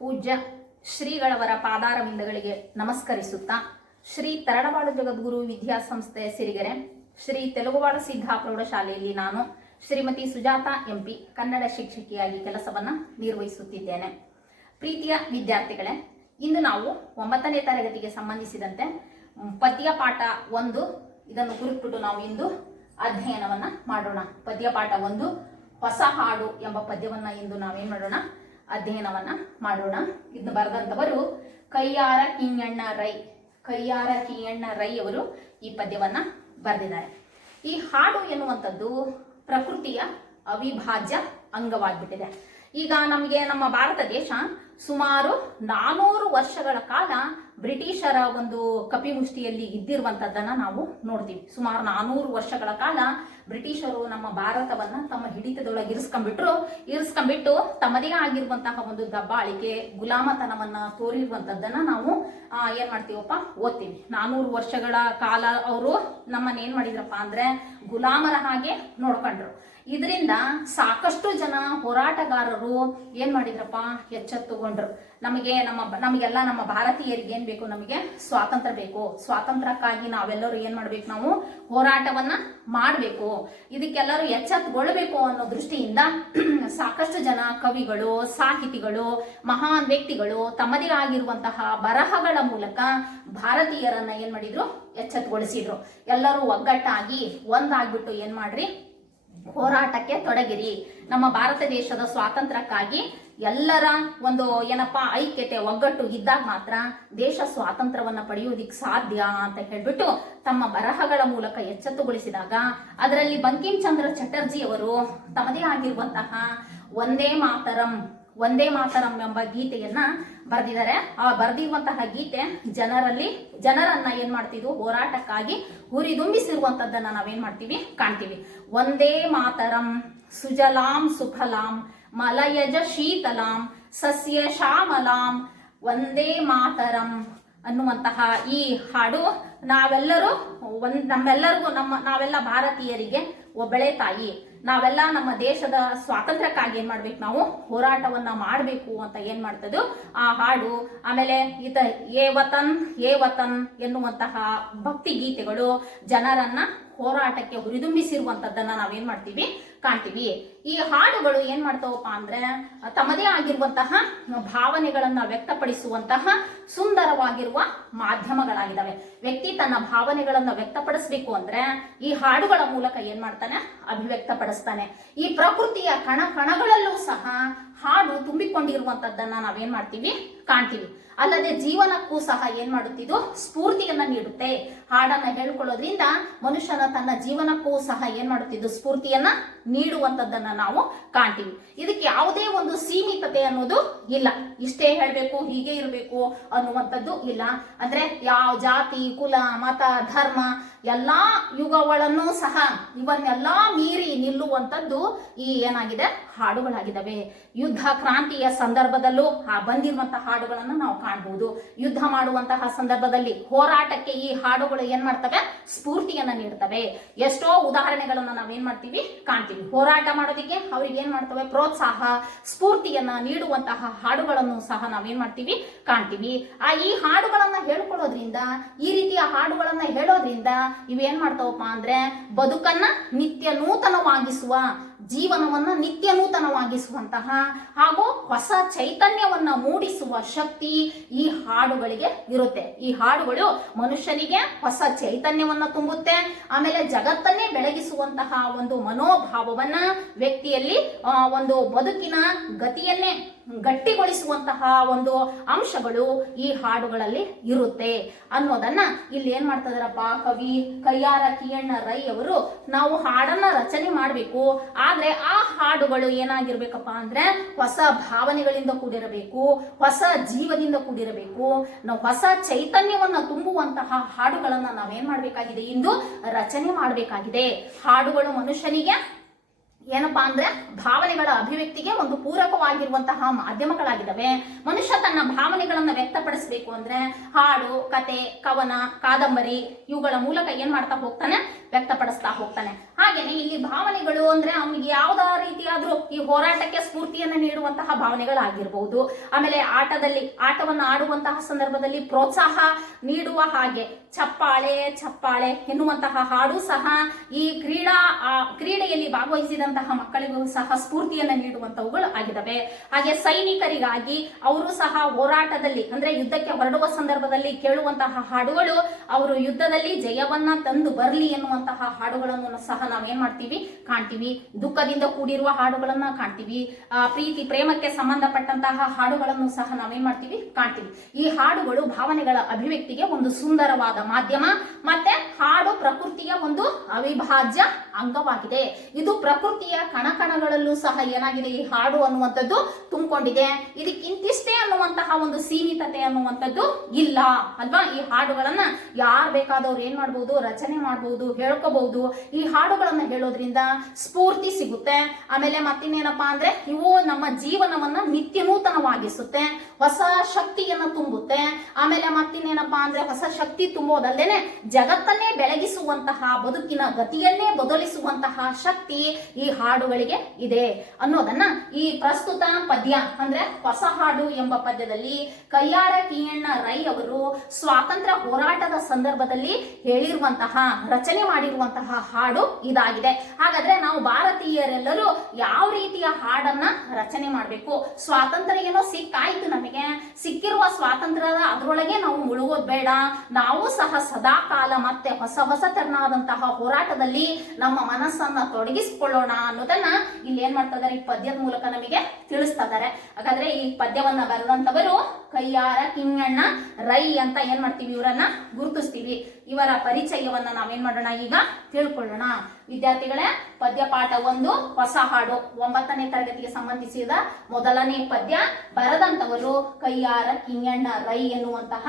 ಪೂಜ್ಯ ಶ್ರೀಗಳವರ ಪಾದಾರವಿಂದಗಳಿಗೆ ನಮಸ್ಕರಿಸುತ್ತಾ ಶ್ರೀ ತರಳಬಾಳು ಜಗದ್ಗುರು ವಿದ್ಯಾಸಂಸ್ಥೆ ಸಿರಿಗೆರೆ ಶ್ರೀ ತೆಲುಗುವಾಡ ಸಿದ್ಧಾ ಪ್ರೌಢಶಾಲೆಯಲ್ಲಿ ನಾನು ಶ್ರೀಮತಿ ಸುಜಾತಾ ಎಂಪಿ ಕನ್ನಡ ಶಿಕ್ಷಕಿಯಾಗಿ ಕೆಲಸವನ್ನು ನಿರ್ವಹಿಸುತ್ತಿದ್ದೇನೆ. ಪ್ರೀತಿಯ ವಿದ್ಯಾರ್ಥಿಗಳೇ, ಇಂದು ನಾವು 9ನೇ ತರಗತಿಗೆ ಸಂಬಂಧಿಸಿದಂತೆ ಪದ್ಯ ಪಾಠ 1 ಇದನ್ನು ಕುರಿತುಬಿಟ್ಟು ನಾವು ಇಂದು ಅಧ್ಯಯನವನ್ನ ಮಾಡೋಣ. ಪದ್ಯ ಪಾಠ 1 ಹೊಸ ಹಾಡು ಎಂಬ ಪದ್ಯವನ್ನ ಇಂದು ನಾವೇನ್ ಮಾಡೋಣ, ಅಧ್ಯಯನವನ್ನ ಮಾಡೋಣ. ಇದನ್ನು ಬರೆದಂತವರು ಕಯ್ಯಾರ ಕಿಂಗಣ್ಣ ರೈ. ಕಯ್ಯಾರ ಕಿಂಗಣ್ಣ ರೈ ಅವರು ಈ ಪದ್ಯವನ್ನ ಬರೆದಿದ್ದಾರೆ. ಈ ಹಾಡು ಎನ್ನುವಂಥದ್ದು ಪ್ರಕೃತಿಯ ಅವಿಭಾಜ್ಯ ಅಂಗವಾಗಿಬಿಟ್ಟಿದೆ. ಈಗ ನಮಗೆ ನಮ್ಮ ಭಾರತ ದೇಶ ಸುಮಾರು 400 ವರ್ಷಗಳ ಕಾಲ ಬ್ರಿಟಿಷರ ಒಂದು ಕಪಿಮುಷ್ಟಿಯಲ್ಲಿ ಇದ್ದಿರುವಂತದ್ದನ್ನ ನಾವು ನೋಡ್ತೀವಿ. ಸುಮಾರು 400 ವರ್ಷಗಳ ಕಾಲ ಬ್ರಿಟಿಷರು ನಮ್ಮ ಭಾರತವನ್ನ ತಮ್ಮ ಹಿಡಿತದೊಳಗೆ ಇರಿಸ್ಕೊಂಡ್ಬಿಟ್ಟು ತಮ್ಮದೇ ಆಗಿರುವಂತಹ ಒಂದು ದಬ್ಬಾಳಿಕೆ ಗುಲಾಮತನವನ್ನ ತೋರಿರುವಂತದ್ದನ್ನ ನಾವು ಏನ್ ಮಾಡ್ತೀವಪ್ಪ, ಓದ್ತೀವಿ. 400 ವರ್ಷಗಳ ಕಾಲ ಅವರು ನಮ್ಮನ್ನ ಏನ್ ಮಾಡಿದ್ರಪ್ಪ ಅಂದ್ರೆ ಗುಲಾಮರ ಹಾಗೆ ನೋಡ್ಕೊಂಡ್ರು. ಇದರಿಂದ ಸಾಕಷ್ಟು ಜನ ಹೋರಾಟಗಾರರು ಏನ್ ಮಾಡಿದ್ರಪ್ಪ, ಎಚ್ಚೆತ್ತುಕೊಂಡ್ರು. ನಮಗೆಲ್ಲ ನಮ್ಮ ಭಾರತೀಯರಿಗೆ ಏನ್ ಬೇಕು, ನಮಗೆ ಸ್ವಾತಂತ್ರ್ಯ ಬೇಕು. ಸ್ವಾತಂತ್ರ್ಯಕ್ಕಾಗಿ ನಾವೆಲ್ಲರೂ ಏನ್ ಮಾಡ್ಬೇಕು, ನಾವು ಹೋರಾಟವನ್ನ ಮಾಡಬೇಕು. ಇದಕ್ಕೆಲ್ಲರೂ ಎಚ್ಚೆತ್ತುಗೊಳ್ಬೇಕು ಅನ್ನೋ ದೃಷ್ಟಿಯಿಂದ ಸಾಕಷ್ಟು ಜನ ಕವಿಗಳು, ಸಾಹಿತಿಗಳು, ಮಹಾನ್ ವ್ಯಕ್ತಿಗಳು ತಮ್ಮದೇ ಆಗಿರುವಂತಹ ಬರಹಗಳ ಮೂಲಕ ಭಾರತೀಯರನ್ನ ಏನ್ ಮಾಡಿದ್ರು, ಎಚ್ಚೆತ್ತುಗೊಳಿಸಿದ್ರು. ಎಲ್ಲರೂ ಒಗ್ಗಟ್ಟಾಗಿ ಒಂದಾಗ್ಬಿಟ್ಟು ಏನ್ ಮಾಡ್ರಿ, ಹೋರಾಟಕ್ಕೆ ತೊಡಗಿರಿ. ನಮ್ಮ ಭಾರತ ದೇಶದ ಸ್ವಾತಂತ್ರ್ಯಕ್ಕಾಗಿ ಎಲ್ಲರ ಒಂದು ಏನಪ್ಪಾ ಐಕ್ಯತೆ ಒಗ್ಗಟ್ಟು ಇದ್ದಾಗ ಮಾತ್ರ ದೇಶ ಸ್ವಾತಂತ್ರ್ಯವನ್ನ ಪಡೆಯುವುದಕ್ಕೆ ಸಾಧ್ಯ ಅಂತ ಹೇಳ್ಬಿಟ್ಟು ತಮ್ಮ ಬರಹಗಳ ಮೂಲಕ ಎಚ್ಚೆತ್ತುಗೊಳಿಸಿದಾಗ ಅದರಲ್ಲಿ ಬಂಕಿಂ ಚಂದ್ರ ಚಟರ್ಜಿ ಅವರು ತಮ್ಮದೇ ಆಗಿರುವಂತಹ ಒಂದೇ ಮಾತರಂ ಎಂಬ ಗೀತೆಯನ್ನ ಬರೆದಿದ್ದಾರೆ. ಆ ಬರೆದಿರುವಂತಹ ಗೀತೆ ಜನರನ್ನ ಏನ್ ಮಾಡ್ತಿದ್ವು, ಹೋರಾಟಕ್ಕಾಗಿ ಹುರಿದುಂಬಿಸಿರುವಂತದ್ದನ್ನ ನಾವೇನ್ ಮಾಡ್ತೀವಿ, ಕಾಣ್ತೀವಿ. ಒಂದೇ ಮಾತರಂ ಸುಜಲಾಂ ಸುಫಲಾಂ ಮಲಯಜ ಶೀತಲಾಂ ಸಸ್ಯ ಶ್ಯಾಮಲಾಂ ಒಂದೇ ಮಾತರಂ ಅನ್ನುವಂತಹ ಈ ಹಾಡು ನಾವೆಲ್ಲ ಭಾರತೀಯರಿಗೆ ಒಬ್ಬಳೇ ತಾಯಿ. ನಾವೆಲ್ಲ ನಮ್ಮ ದೇಶದ ಸ್ವಾತಂತ್ರ್ಯಕ್ಕಾಗಿ ಏನ್ ಮಾಡ್ಬೇಕು, ನಾವು ಹೋರಾಟವನ್ನ ಮಾಡಬೇಕು ಅಂತ ಏನ್ ಮಾಡ್ತದ್ದು ಆ ಹಾಡು. ಆಮೇಲೆ ಏ ವತನ್ ಎನ್ನುವಂತಹ ಭಕ್ತಿ ಗೀತೆಗಳು ಜನರನ್ನ ಹೋರಾಟಕ್ಕೆ ಹುರಿದುಂಬಿಸಿರುವಂತದ್ದನ್ನ ನಾವೇನ್ ಮಾಡ್ತೀವಿ, ಕಾಣ್ತೀವಿ. ಈ ಹಾಡುಗಳು ಏನ್ ಮಾಡ್ತಾವಪ್ಪ ಅಂದ್ರೆ ತಮ್ಮದೇ ಆಗಿರುವಂತಹ ಭಾವನೆಗಳನ್ನ ವ್ಯಕ್ತಪಡಿಸುವಂತಹ ಸುಂದರವಾಗಿರುವ ಮಾಧ್ಯಮಗಳಾಗಿದ್ದಾವೆ. ವ್ಯಕ್ತಿ ತನ್ನ ಭಾವನೆಗಳನ್ನ ವ್ಯಕ್ತಪಡಿಸಬೇಕು ಅಂದ್ರೆ ಈ ಹಾಡುಗಳ ಮೂಲಕ ಏನ್ ಮಾಡ್ತಾನೆ, ಅಭಿವ್ಯಕ್ತಪಡಿಸ್ತಾನೆ. ಈ ಪ್ರಕೃತಿಯ ಕಣಗಳಲ್ಲೂ ಸಹ ಹಾಡು ತುಂಬಿಕೊಂಡಿರುವಂತದ್ದನ್ನ ನಾವೇನ್ ಮಾಡ್ತೀವಿ, ಕಾಣ್ತೀವಿ. ಅಲ್ಲದೆ ಜೀವನಕ್ಕೂ ಸಹ ಏನ್ ಮಾಡುತ್ತಿದ್ದು, ಸ್ಫೂರ್ತಿಯನ್ನ ನೀಡುತ್ತೆ. ಹಾಡನ್ನ ಹೇಳ್ಕೊಳ್ಳೋದ್ರಿಂದ ಮನುಷ್ಯನ ತನ್ನ ಜೀವನಕ್ಕೂ ಸಹ ಏನ್ ಮಾಡುತ್ತಿದ್ದು, ಸ್ಫೂರ್ತಿಯನ್ನ ನೀಡುವಂತದ್ದನ್ನ ನಾವು ಕಾಣ್ತೀವಿ. ಇದಕ್ಕೆ ಯಾವುದೇ ಒಂದು ಸೀಮಿತತೆ ಅನ್ನೋದು ಇಲ್ಲ. ಇಷ್ಟೇ ಹೇಳ್ಬೇಕು, ಹೀಗೆ ಇರಬೇಕು ಅನ್ನುವಂಥದ್ದು ಇಲ್ಲ. ಅಂದ್ರೆ ಯಾವ ಜಾತಿ, ಕುಲ, ಮತ, ಧರ್ಮ ಎಲ್ಲಾ ಯುಗಗಳನ್ನು ಸಹ ಇವನ್ನೆಲ್ಲಾ ಮೀರಿ ನಿಲ್ಲುವಂಥದ್ದು ಈ ಏನಾಗಿದೆ, ಹಾಡುಗಳಾಗಿದ್ದಾವೆ. ಯುದ್ಧ ಕ್ರಾಂತಿಯ ಸಂದರ್ಭದಲ್ಲೂ ಬಂದಿರುವಂತಹ ಹಾಡುಗಳನ್ನ ನಾವು ಕಾಣಬಹುದು. ಯುದ್ಧ ಮಾಡುವಂತಹ ಸಂದರ್ಭದಲ್ಲಿ ಹೋರಾಟಕ್ಕೆ ಈ ಹಾಡುಗಳು ಏನ್ ಮಾಡ್ತವೆ, ಸ್ಫೂರ್ತಿಯನ್ನ ನೀಡ್ತವೆ. ಎಷ್ಟೋ ಉದಾಹರಣೆಗಳನ್ನ ನಾವೇನ್ ಮಾಡ್ತೀವಿ, ಕಾಣ್ತೀವಿ. ಹೋರಾಟ ಮಾಡೋದಿಕ್ಕೆ ಅವ್ರಿಗೆ ಏನ್ ಮಾಡ್ತವೆ, ಪ್ರೋತ್ಸಾಹ, ಸ್ಫೂರ್ತಿಯನ್ನ ನೀಡುವಂತಹ ಹಾಡುಗಳನ್ನು ಸಹ ನಾವೇನ್ ಮಾಡ್ತೀವಿ, ಕಾಣ್ತೀವಿ. ಈ ಹಾಡುಗಳನ್ನ ಹೇಳ್ಕೊಳ್ಳೋದ್ರಿಂದ, ಈ ರೀತಿಯ ಹಾಡುಗಳನ್ನ ಹೇಳೋದ್ರಿಂದ ಇವೇನ್ ಮಾಡ್ತಾವಪ್ಪ ಅಂದ್ರೆ ಬದುಕನ್ನ ನಿತ್ಯ ನೂತನವಾಗಿಸುವ, ಜೀವನವನ್ನ ನಿತ್ಯ ನೂತನವಾಗಿಸುವಂತಹ ಹಾಗೂ ಹೊಸ ಚೈತನ್ಯವನ್ನ ಮೂಡಿಸುವ ಶಕ್ತಿ ಈ ಹಾಡುಗಳಿಗೆ ಇರುತ್ತೆ. ಈ ಹಾಡುಗಳು ಮನುಷ್ಯನಿಗೆ ಹೊಸ ಚೈತನ್ಯವನ್ನ ತುಂಬುತ್ತೆ. ಆಮೇಲೆ ಜಗತ್ತನ್ನೇ ಬೆಳಗಿಸುವಂತಹ ಒಂದು ಮನೋಭಾವವನ್ನ ವ್ಯಕ್ತಿಯಲ್ಲಿ ಒಂದು ಬದುಕಿನ ಗತಿಯನ್ನೇ ಗಟ್ಟಿಗೊಳಿಸುವಂತಹ ಒಂದು ಅಂಶಗಳು ಈ ಹಾಡುಗಳಲ್ಲಿ ಇರುತ್ತೆ ಅನ್ನೋದನ್ನ ಇಲ್ಲಿ ಏನ್ ಮಾಡ್ತಿದಾರಪ್ಪ ಕವಿ ಕಯ್ಯಾರ ಕಿಂಗಣ್ಣ ರೈ ಅವರು. ನಾವು ಹಾಡನ್ನ ರಚನೆ ಮಾಡಬೇಕು, ಆದ್ರೆ ಆ ಹಾಡುಗಳು ಏನಾಗಿರ್ಬೇಕಪ್ಪ ಅಂದ್ರೆ ಹೊಸ ಭಾವನೆಗಳಿಂದ ಕೂಡಿರಬೇಕು, ಹೊಸ ಜೀವದಿಂದ ಕೂಡಿರಬೇಕು. ನಾವು ಹೊಸ ಚೈತನ್ಯವನ್ನ ತುಂಬುವಂತಹ ಹಾಡುಗಳನ್ನ ನಾವೇನ್ ಮಾಡ್ಬೇಕಾಗಿದೆ, ಇಂದು ರಚನೆ ಮಾಡಬೇಕಾಗಿದೆ. ಹಾಡುಗಳು ಮನುಷ್ಯನಿಗೆ ಏನಪ್ಪಾ ಅಂದ್ರೆ ಭಾವನೆಗಳ ಅಭಿವ್ಯಕ್ತಿಗೆ ಒಂದು ಪೂರಕವಾಗಿರುವಂತಹ ಮಾಧ್ಯಮಗಳಾಗಿದ್ದಾವೆ. ಮನುಷ್ಯ ತನ್ನ ಭಾವನೆಗಳನ್ನ ವ್ಯಕ್ತಪಡಿಸಬೇಕು ಅಂದ್ರೆ ಹಾಡು, ಕತೆ, ಕವನ, ಕಾದಂಬರಿ ಇವುಗಳ ಮೂಲಕ ಏನ್ ಮಾಡ್ತಾ ಹೋಗ್ತಾನೆ, ವ್ಯಕ್ತಪಡಿಸ್ತಾ ಹೋಗ್ತಾನೆ. ಹಾಗೇನೆ ಇಲ್ಲಿ ಭಾವನೆಗಳು ಅಂದ್ರೆ ಅವನಿಗೆ ಯಾವ್ದಾ ರೀತಿಯಾದ್ರೂ ಈ ಹೋರಾಟಕ್ಕೆ ಸ್ಫೂರ್ತಿಯನ್ನ ನೀಡುವಂತಹ ಭಾವನೆಗಳಾಗಿರ್ಬಹುದು. ಆಮೇಲೆ ಆಟವನ್ನು ಆಡುವಂತಹ ಸಂದರ್ಭದಲ್ಲಿ ಪ್ರೋತ್ಸಾಹ ನೀಡುವ ಹಾಗೆ ಚಪ್ಪಾಳೆ ಚಪ್ಪಾಳೆ ಎನ್ನುವಂತಹ ಹಾಡು ಸಹ ಈ ಕ್ರೀಡೆಯಲ್ಲಿ ಭಾಗವಹಿಸಿದಂತಹ ಮಕ್ಕಳಿಗೂ ಸಹ ಸ್ಫೂರ್ತಿಯನ್ನ ನೀಡುವಂತವುಗಳು ಆಗಿದ್ದಾವೆ. ಹಾಗೆ ಸೈನಿಕರಿಗಾಗಿ ಅವರು ಸಹ ಹೋರಾಟದಲ್ಲಿ ಅಂದ್ರೆ ಯುದ್ಧಕ್ಕೆ ಹೊರಡುವ ಸಂದರ್ಭದಲ್ಲಿ ಕೇಳುವಂತಹ ಹಾಡುಗಳು ಅವರು ಯುದ್ಧದಲ್ಲಿ ಜಯವನ್ನ ತಂದು ಬರಲಿ ಎನ್ನುವಂತಹ ಹಾಡುಗಳನ್ನು ಸಹ ನಾವೇನ್ ಮಾಡ್ತೀವಿ, ಕಾಣ್ತೀವಿ. ದುಃಖದಿಂದ ಕೂಡಿರುವ ಹಾಡುಗಳನ್ನ ಕಾಣ್ತೀವಿ. ಪ್ರೀತಿ ಪ್ರೇಮಕ್ಕೆ ಸಂಬಂಧಪಟ್ಟಂತಹ ಹಾಡುಗಳನ್ನು ಸಹ ನಾವೇನ್ ಮಾಡ್ತೀವಿ, ಕಾಣ್ತೀವಿ. ಈ ಹಾಡುಗಳು ಭಾವನೆಗಳ ಅಭಿವ್ಯಕ್ತಿಗೆ ಒಂದು ಸುಂದರವಾದ ಮಾಧ್ಯಮ. ಮತ್ತೆ ಹಾಡು ಪ್ರಕೃತಿಯ ಒಂದು ಅವಿಭಾಜ್ಯ ಅಂಗವಾಗಿದೆ. ಇದು ಪ್ರಕೃತಿಯ ಕಣಕಣಗಳಲ್ಲೂ ಸಹ ಏನಾಗಿದೆ, ಈ ಹಾಡು ಅನ್ನುವಂಥದ್ದು ತುಂಬಿಕೊಂಡಿದೆ. ಇದಕ್ಕಿಂತಿಷ್ಟೇ ಅನ್ನುವಂತಹ ಒಂದು ಸೀಮಿತತೆ ಅನ್ನುವಂಥದ್ದು ಇಲ್ಲ ಅಲ್ವಾ. ಈ ಹಾಡುಗಳನ್ನ ಯಾರು ಬೇಕಾದವ್ರು ಏನ್ ಮಾಡ್ಬೋದು, ರಚನೆ ಮಾಡ್ಬೋದು, ಹೇಳ್ಕೋಬಹುದು. ಈ ಹಾಡುಗಳನ್ನ ಹೇಳೋದ್ರಿಂದ ಸ್ಫೂರ್ತಿ ಸಿಗುತ್ತೆ. ಆಮೇಲೆ ಮತ್ತಿನ್ನೇನಪ್ಪಾ ಅಂದ್ರೆ ಇವು ನಮ್ಮ ಜೀವನವನ್ನ ನಿತ್ಯ ನೂತನವಾಗಿಸುತ್ತೆ, ಹೊಸ ಶಕ್ತಿಯನ್ನ ತುಂಬುತ್ತೆ. ಆಮೇಲೆ ಮತ್ತಿನ್ನೇನಪ್ಪಾ ಅಂದ್ರೆ ಹೊಸ ಶಕ್ತಿ ತುಂಬೋದಲ್ದೇನೆ ಜಗತ್ತನ್ನೇ ಬೆಳಗಿಸುವಂತಹ, ಬದುಕಿನ ಗತಿಯನ್ನೇ ಬದಲಿಸುವಂತಹ ಶಕ್ತಿ ಈ ಹಾಡುಗಳಿಗೆ ಇದೆ ಅನ್ನೋದನ್ನ ಈ ಪ್ರಸ್ತುತ ಪದ್ಯ ಅಂದ್ರೆ ಹೊಸ ಹಾಡು ಎಂಬ ಪದ್ಯದಲ್ಲಿ ಕಯ್ಯಾರ ಕಿಞ್ಞಣ್ಣ ರೈ ಅವರು ಸ್ವಾತಂತ್ರ್ಯ ಹೋರಾಟದ ಸಂದರ್ಭದಲ್ಲಿ ಹೇಳಿರುವಂತಹ, ರಚನೆ ಮಾಡಿರುವಂತಹ ಹಾಡು ಇದಾಗಿದೆ. ಹಾಗಾದ್ರೆ ನಾವು ಭಾರತೀಯರೆಲ್ಲರೂ ಯಾವ ರೀತಿಯ ಹಾಡನ್ನ ರಚನೆ ಮಾಡಬೇಕು? ಸ್ವಾತಂತ್ರ್ಯ ಏನೋ ಸಿಕ್ಕಾಯ್ತು, ನಮಗೆ ಸಿಕ್ಕಿರುವ ಸ್ವಾತಂತ್ರ್ಯದ ಅದರೊಳಗೆ ನಾವು ಮುಳುಗೋದ್ ಬೇಡ. ನಾವು ಸಹ ಸದಾ ಕಾಲ ಮತ್ತೆ ಹೊಸ ತರನಾದಂತಹ ಹೋರಾಟದಲ್ಲಿ ನಮ್ಮ ಮನಸ್ಸನ್ನ ತೊಡಗಿಸಿಕೊಳ್ಳೋಣ ಅನ್ನೋದನ್ನ ಇಲ್ಲಿ ಏನ್ ಮಾಡ್ತಾ ಇದಾರೆ, ಈ ಪದ್ಯದ ಮೂಲಕ ನಮಗೆ ತಿಳಿಸ್ತಾ ಇದಾರೆ. ಹಾಗಾದ್ರೆ ಈ ಪದ್ಯವನ್ನ ಬರೆದಂತವರು ಕಯ್ಯಾರ ಕಿಞ್ಞಣ್ಣ ರೈ ಅಂತ ಏನ್ ಮಾಡ್ತೀವಿ, ಇವರನ್ನ ಗುರುತಿಸ್ತೀವಿ. ಇವರ ಪರಿಚಯವನ್ನ ನಾವೇನ್ ಮಾಡೋಣ, ಈಗ ತಿಳ್ಕೊಳ್ಳೋಣ. ವಿದ್ಯಾರ್ಥಿಗಳೇ, ಪದ್ಯ ಪಾಠ 1 ಹೊಸ ಹಾಡು 9ನೇ ತರಗತಿಗೆ ಸಂಬಂಧಿಸಿದ ಮೊದಲನೇ ಪದ್ಯ. ಬರೆದಂತವರು ಕಯ್ಯಾರ ಕಿಞ್ಞಣ್ಣ ರೈ ಎನ್ನುವಂತಹ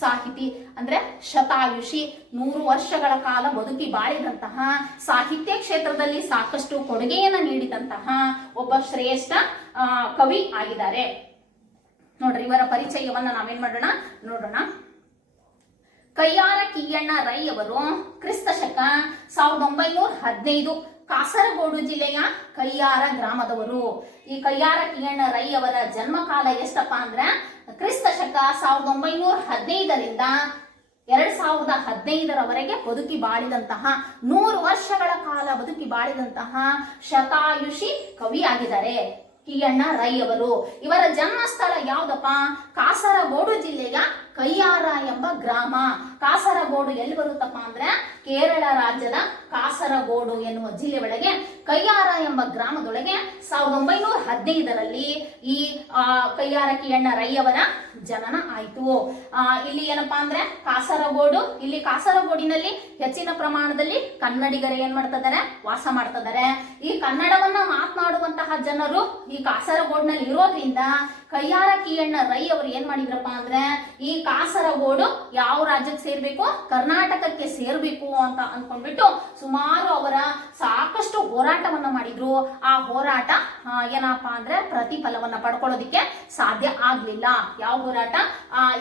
ಸಾಹಿತಿ. ಅಂದ್ರೆ ಶತಾಯುಷಿ, 100 ವರ್ಷಗಳ ಕಾಲ ಬದುಕಿ ಬಾಳಿದಂತಹ, ಸಾಹಿತ್ಯ ಕ್ಷೇತ್ರದಲ್ಲಿ ಸಾಕಷ್ಟು ಕೊಡುಗೆಯನ್ನ ನೀಡಿದಂತಹ ಒಬ್ಬ ಶ್ರೇಷ್ಠ ಕವಿ ಆಗಿದ್ದಾರೆ. ನೋಡ್ರಿ, ಇವರ ಪರಿಚಯವನ್ನ ನಾವೇನ್ ಮಾಡೋಣ, ನೋಡೋಣ. ಕಯ್ಯಾರ ಕಿಞ್ಞಣ್ಣ ರೈ ಅವರು ಕ್ರಿಸ್ತ ಶಕ 1915 ಕಾಸರಗೋಡು ಜಿಲ್ಲೆಯ ಕಯ್ಯಾರ ಗ್ರಾಮದವರು. ಈ ಕಯ್ಯಾರ ಕಿಞ್ಞಣ್ಣ ರೈ ಅವರ ಜನ್ಮ ಕಾಲ ಎಷ್ಟಪ್ಪ ಅಂದ್ರೆ ಕ್ರಿಸ್ತ ಶಕ 1915ರಿಂದ 2015ರವರೆಗೆ ಬದುಕಿ ಬಾಳಿದಂತಹ, 100 ವರ್ಷಗಳ ಕಾಲ ಬದುಕಿ ಬಾಳಿದಂತಹ ಶತಾಯುಷಿ ಕವಿ ಆಗಿದ್ದಾರೆ ಕಿಞ್ಞಣ್ಣ ರೈ ಅವರು. ಇವರ ಜನ್ಮ ಸ್ಥಳ ಯಾವ್ದಪ್ಪ? ಕಾಸರಗೋಡು ಜಿಲ್ಲೆಯ ಕಯ್ಯಾರ ಎಂಬ ಗ್ರಾಮ. ಕಾಸರಗೋಡು ಎಲ್ಲಿ ಬರುತ್ತಪ್ಪ ಅಂದ್ರೆ ಕೇರಳ ರಾಜ್ಯದ ಕಾಸರಗೋಡು ಎನ್ನುವ ಜಿಲ್ಲೆ ಒಳಗೆ ಕಯ್ಯಾರ ಎಂಬ ಗ್ರಾಮದೊಳಗೆ 1915ರಲ್ಲಿ ಈ ಕಯ್ಯಾರ ಕಿಞ್ಞಣ್ಣ ರೈ ಅವರ ಜನನ ಆಯಿತು. ಇಲ್ಲಿ ಏನಪ್ಪಾ ಅಂದ್ರೆ ಕಾಸರಗೋಡು, ಇಲ್ಲಿ ಕಾಸರಗೋಡಿನಲ್ಲಿ ಹೆಚ್ಚಿನ ಪ್ರಮಾಣದಲ್ಲಿ ಕನ್ನಡಿಗರು ಏನ್ ಮಾಡ್ತಾ ಇದಾರೆ, ವಾಸ ಮಾಡ್ತಾ ಇದಾರೆ. ಈ ಕನ್ನಡವನ್ನ ಮಾತನಾಡುವಂತಹ ಜನರು ಈ ಕಾಸರಗೋಡಿನಲ್ಲಿ ಇರೋದ್ರಿಂದ ಕಯ್ಯಾರ ಕಿಞ್ಞಣ್ಣ ರೈ ಅವರು ಏನ್ ಮಾಡಿದ್ರಪ್ಪ ಅಂದ್ರೆ ಈ ಕಾಸರಗೋಡು ಯಾವ ರಾಜ್ಯಕ್ಕೆ ಸೇರ್ಬೇಕು, ಕರ್ನಾಟಕಕ್ಕೆ ಸೇರ್ಬೇಕು ಅಂತ ಅನ್ಕೊಂಡ್ಬಿಟ್ಟು ಸುಮಾರು ಅವರ ಸಾಕಷ್ಟು ಹೋರಾಟವನ್ನ ಮಾಡಿದ್ರು. ಆ ಹೋರಾಟ ಏನಪ್ಪಾ ಅಂದ್ರೆ ಪ್ರತಿಫಲವನ್ನ ಪಡ್ಕೊಳ್ಳೋದಿಕ್ಕೆ ಸಾಧ್ಯ ಆಗ್ಲಿಲ್ಲ. ಯಾವ ಹೋರಾಟ?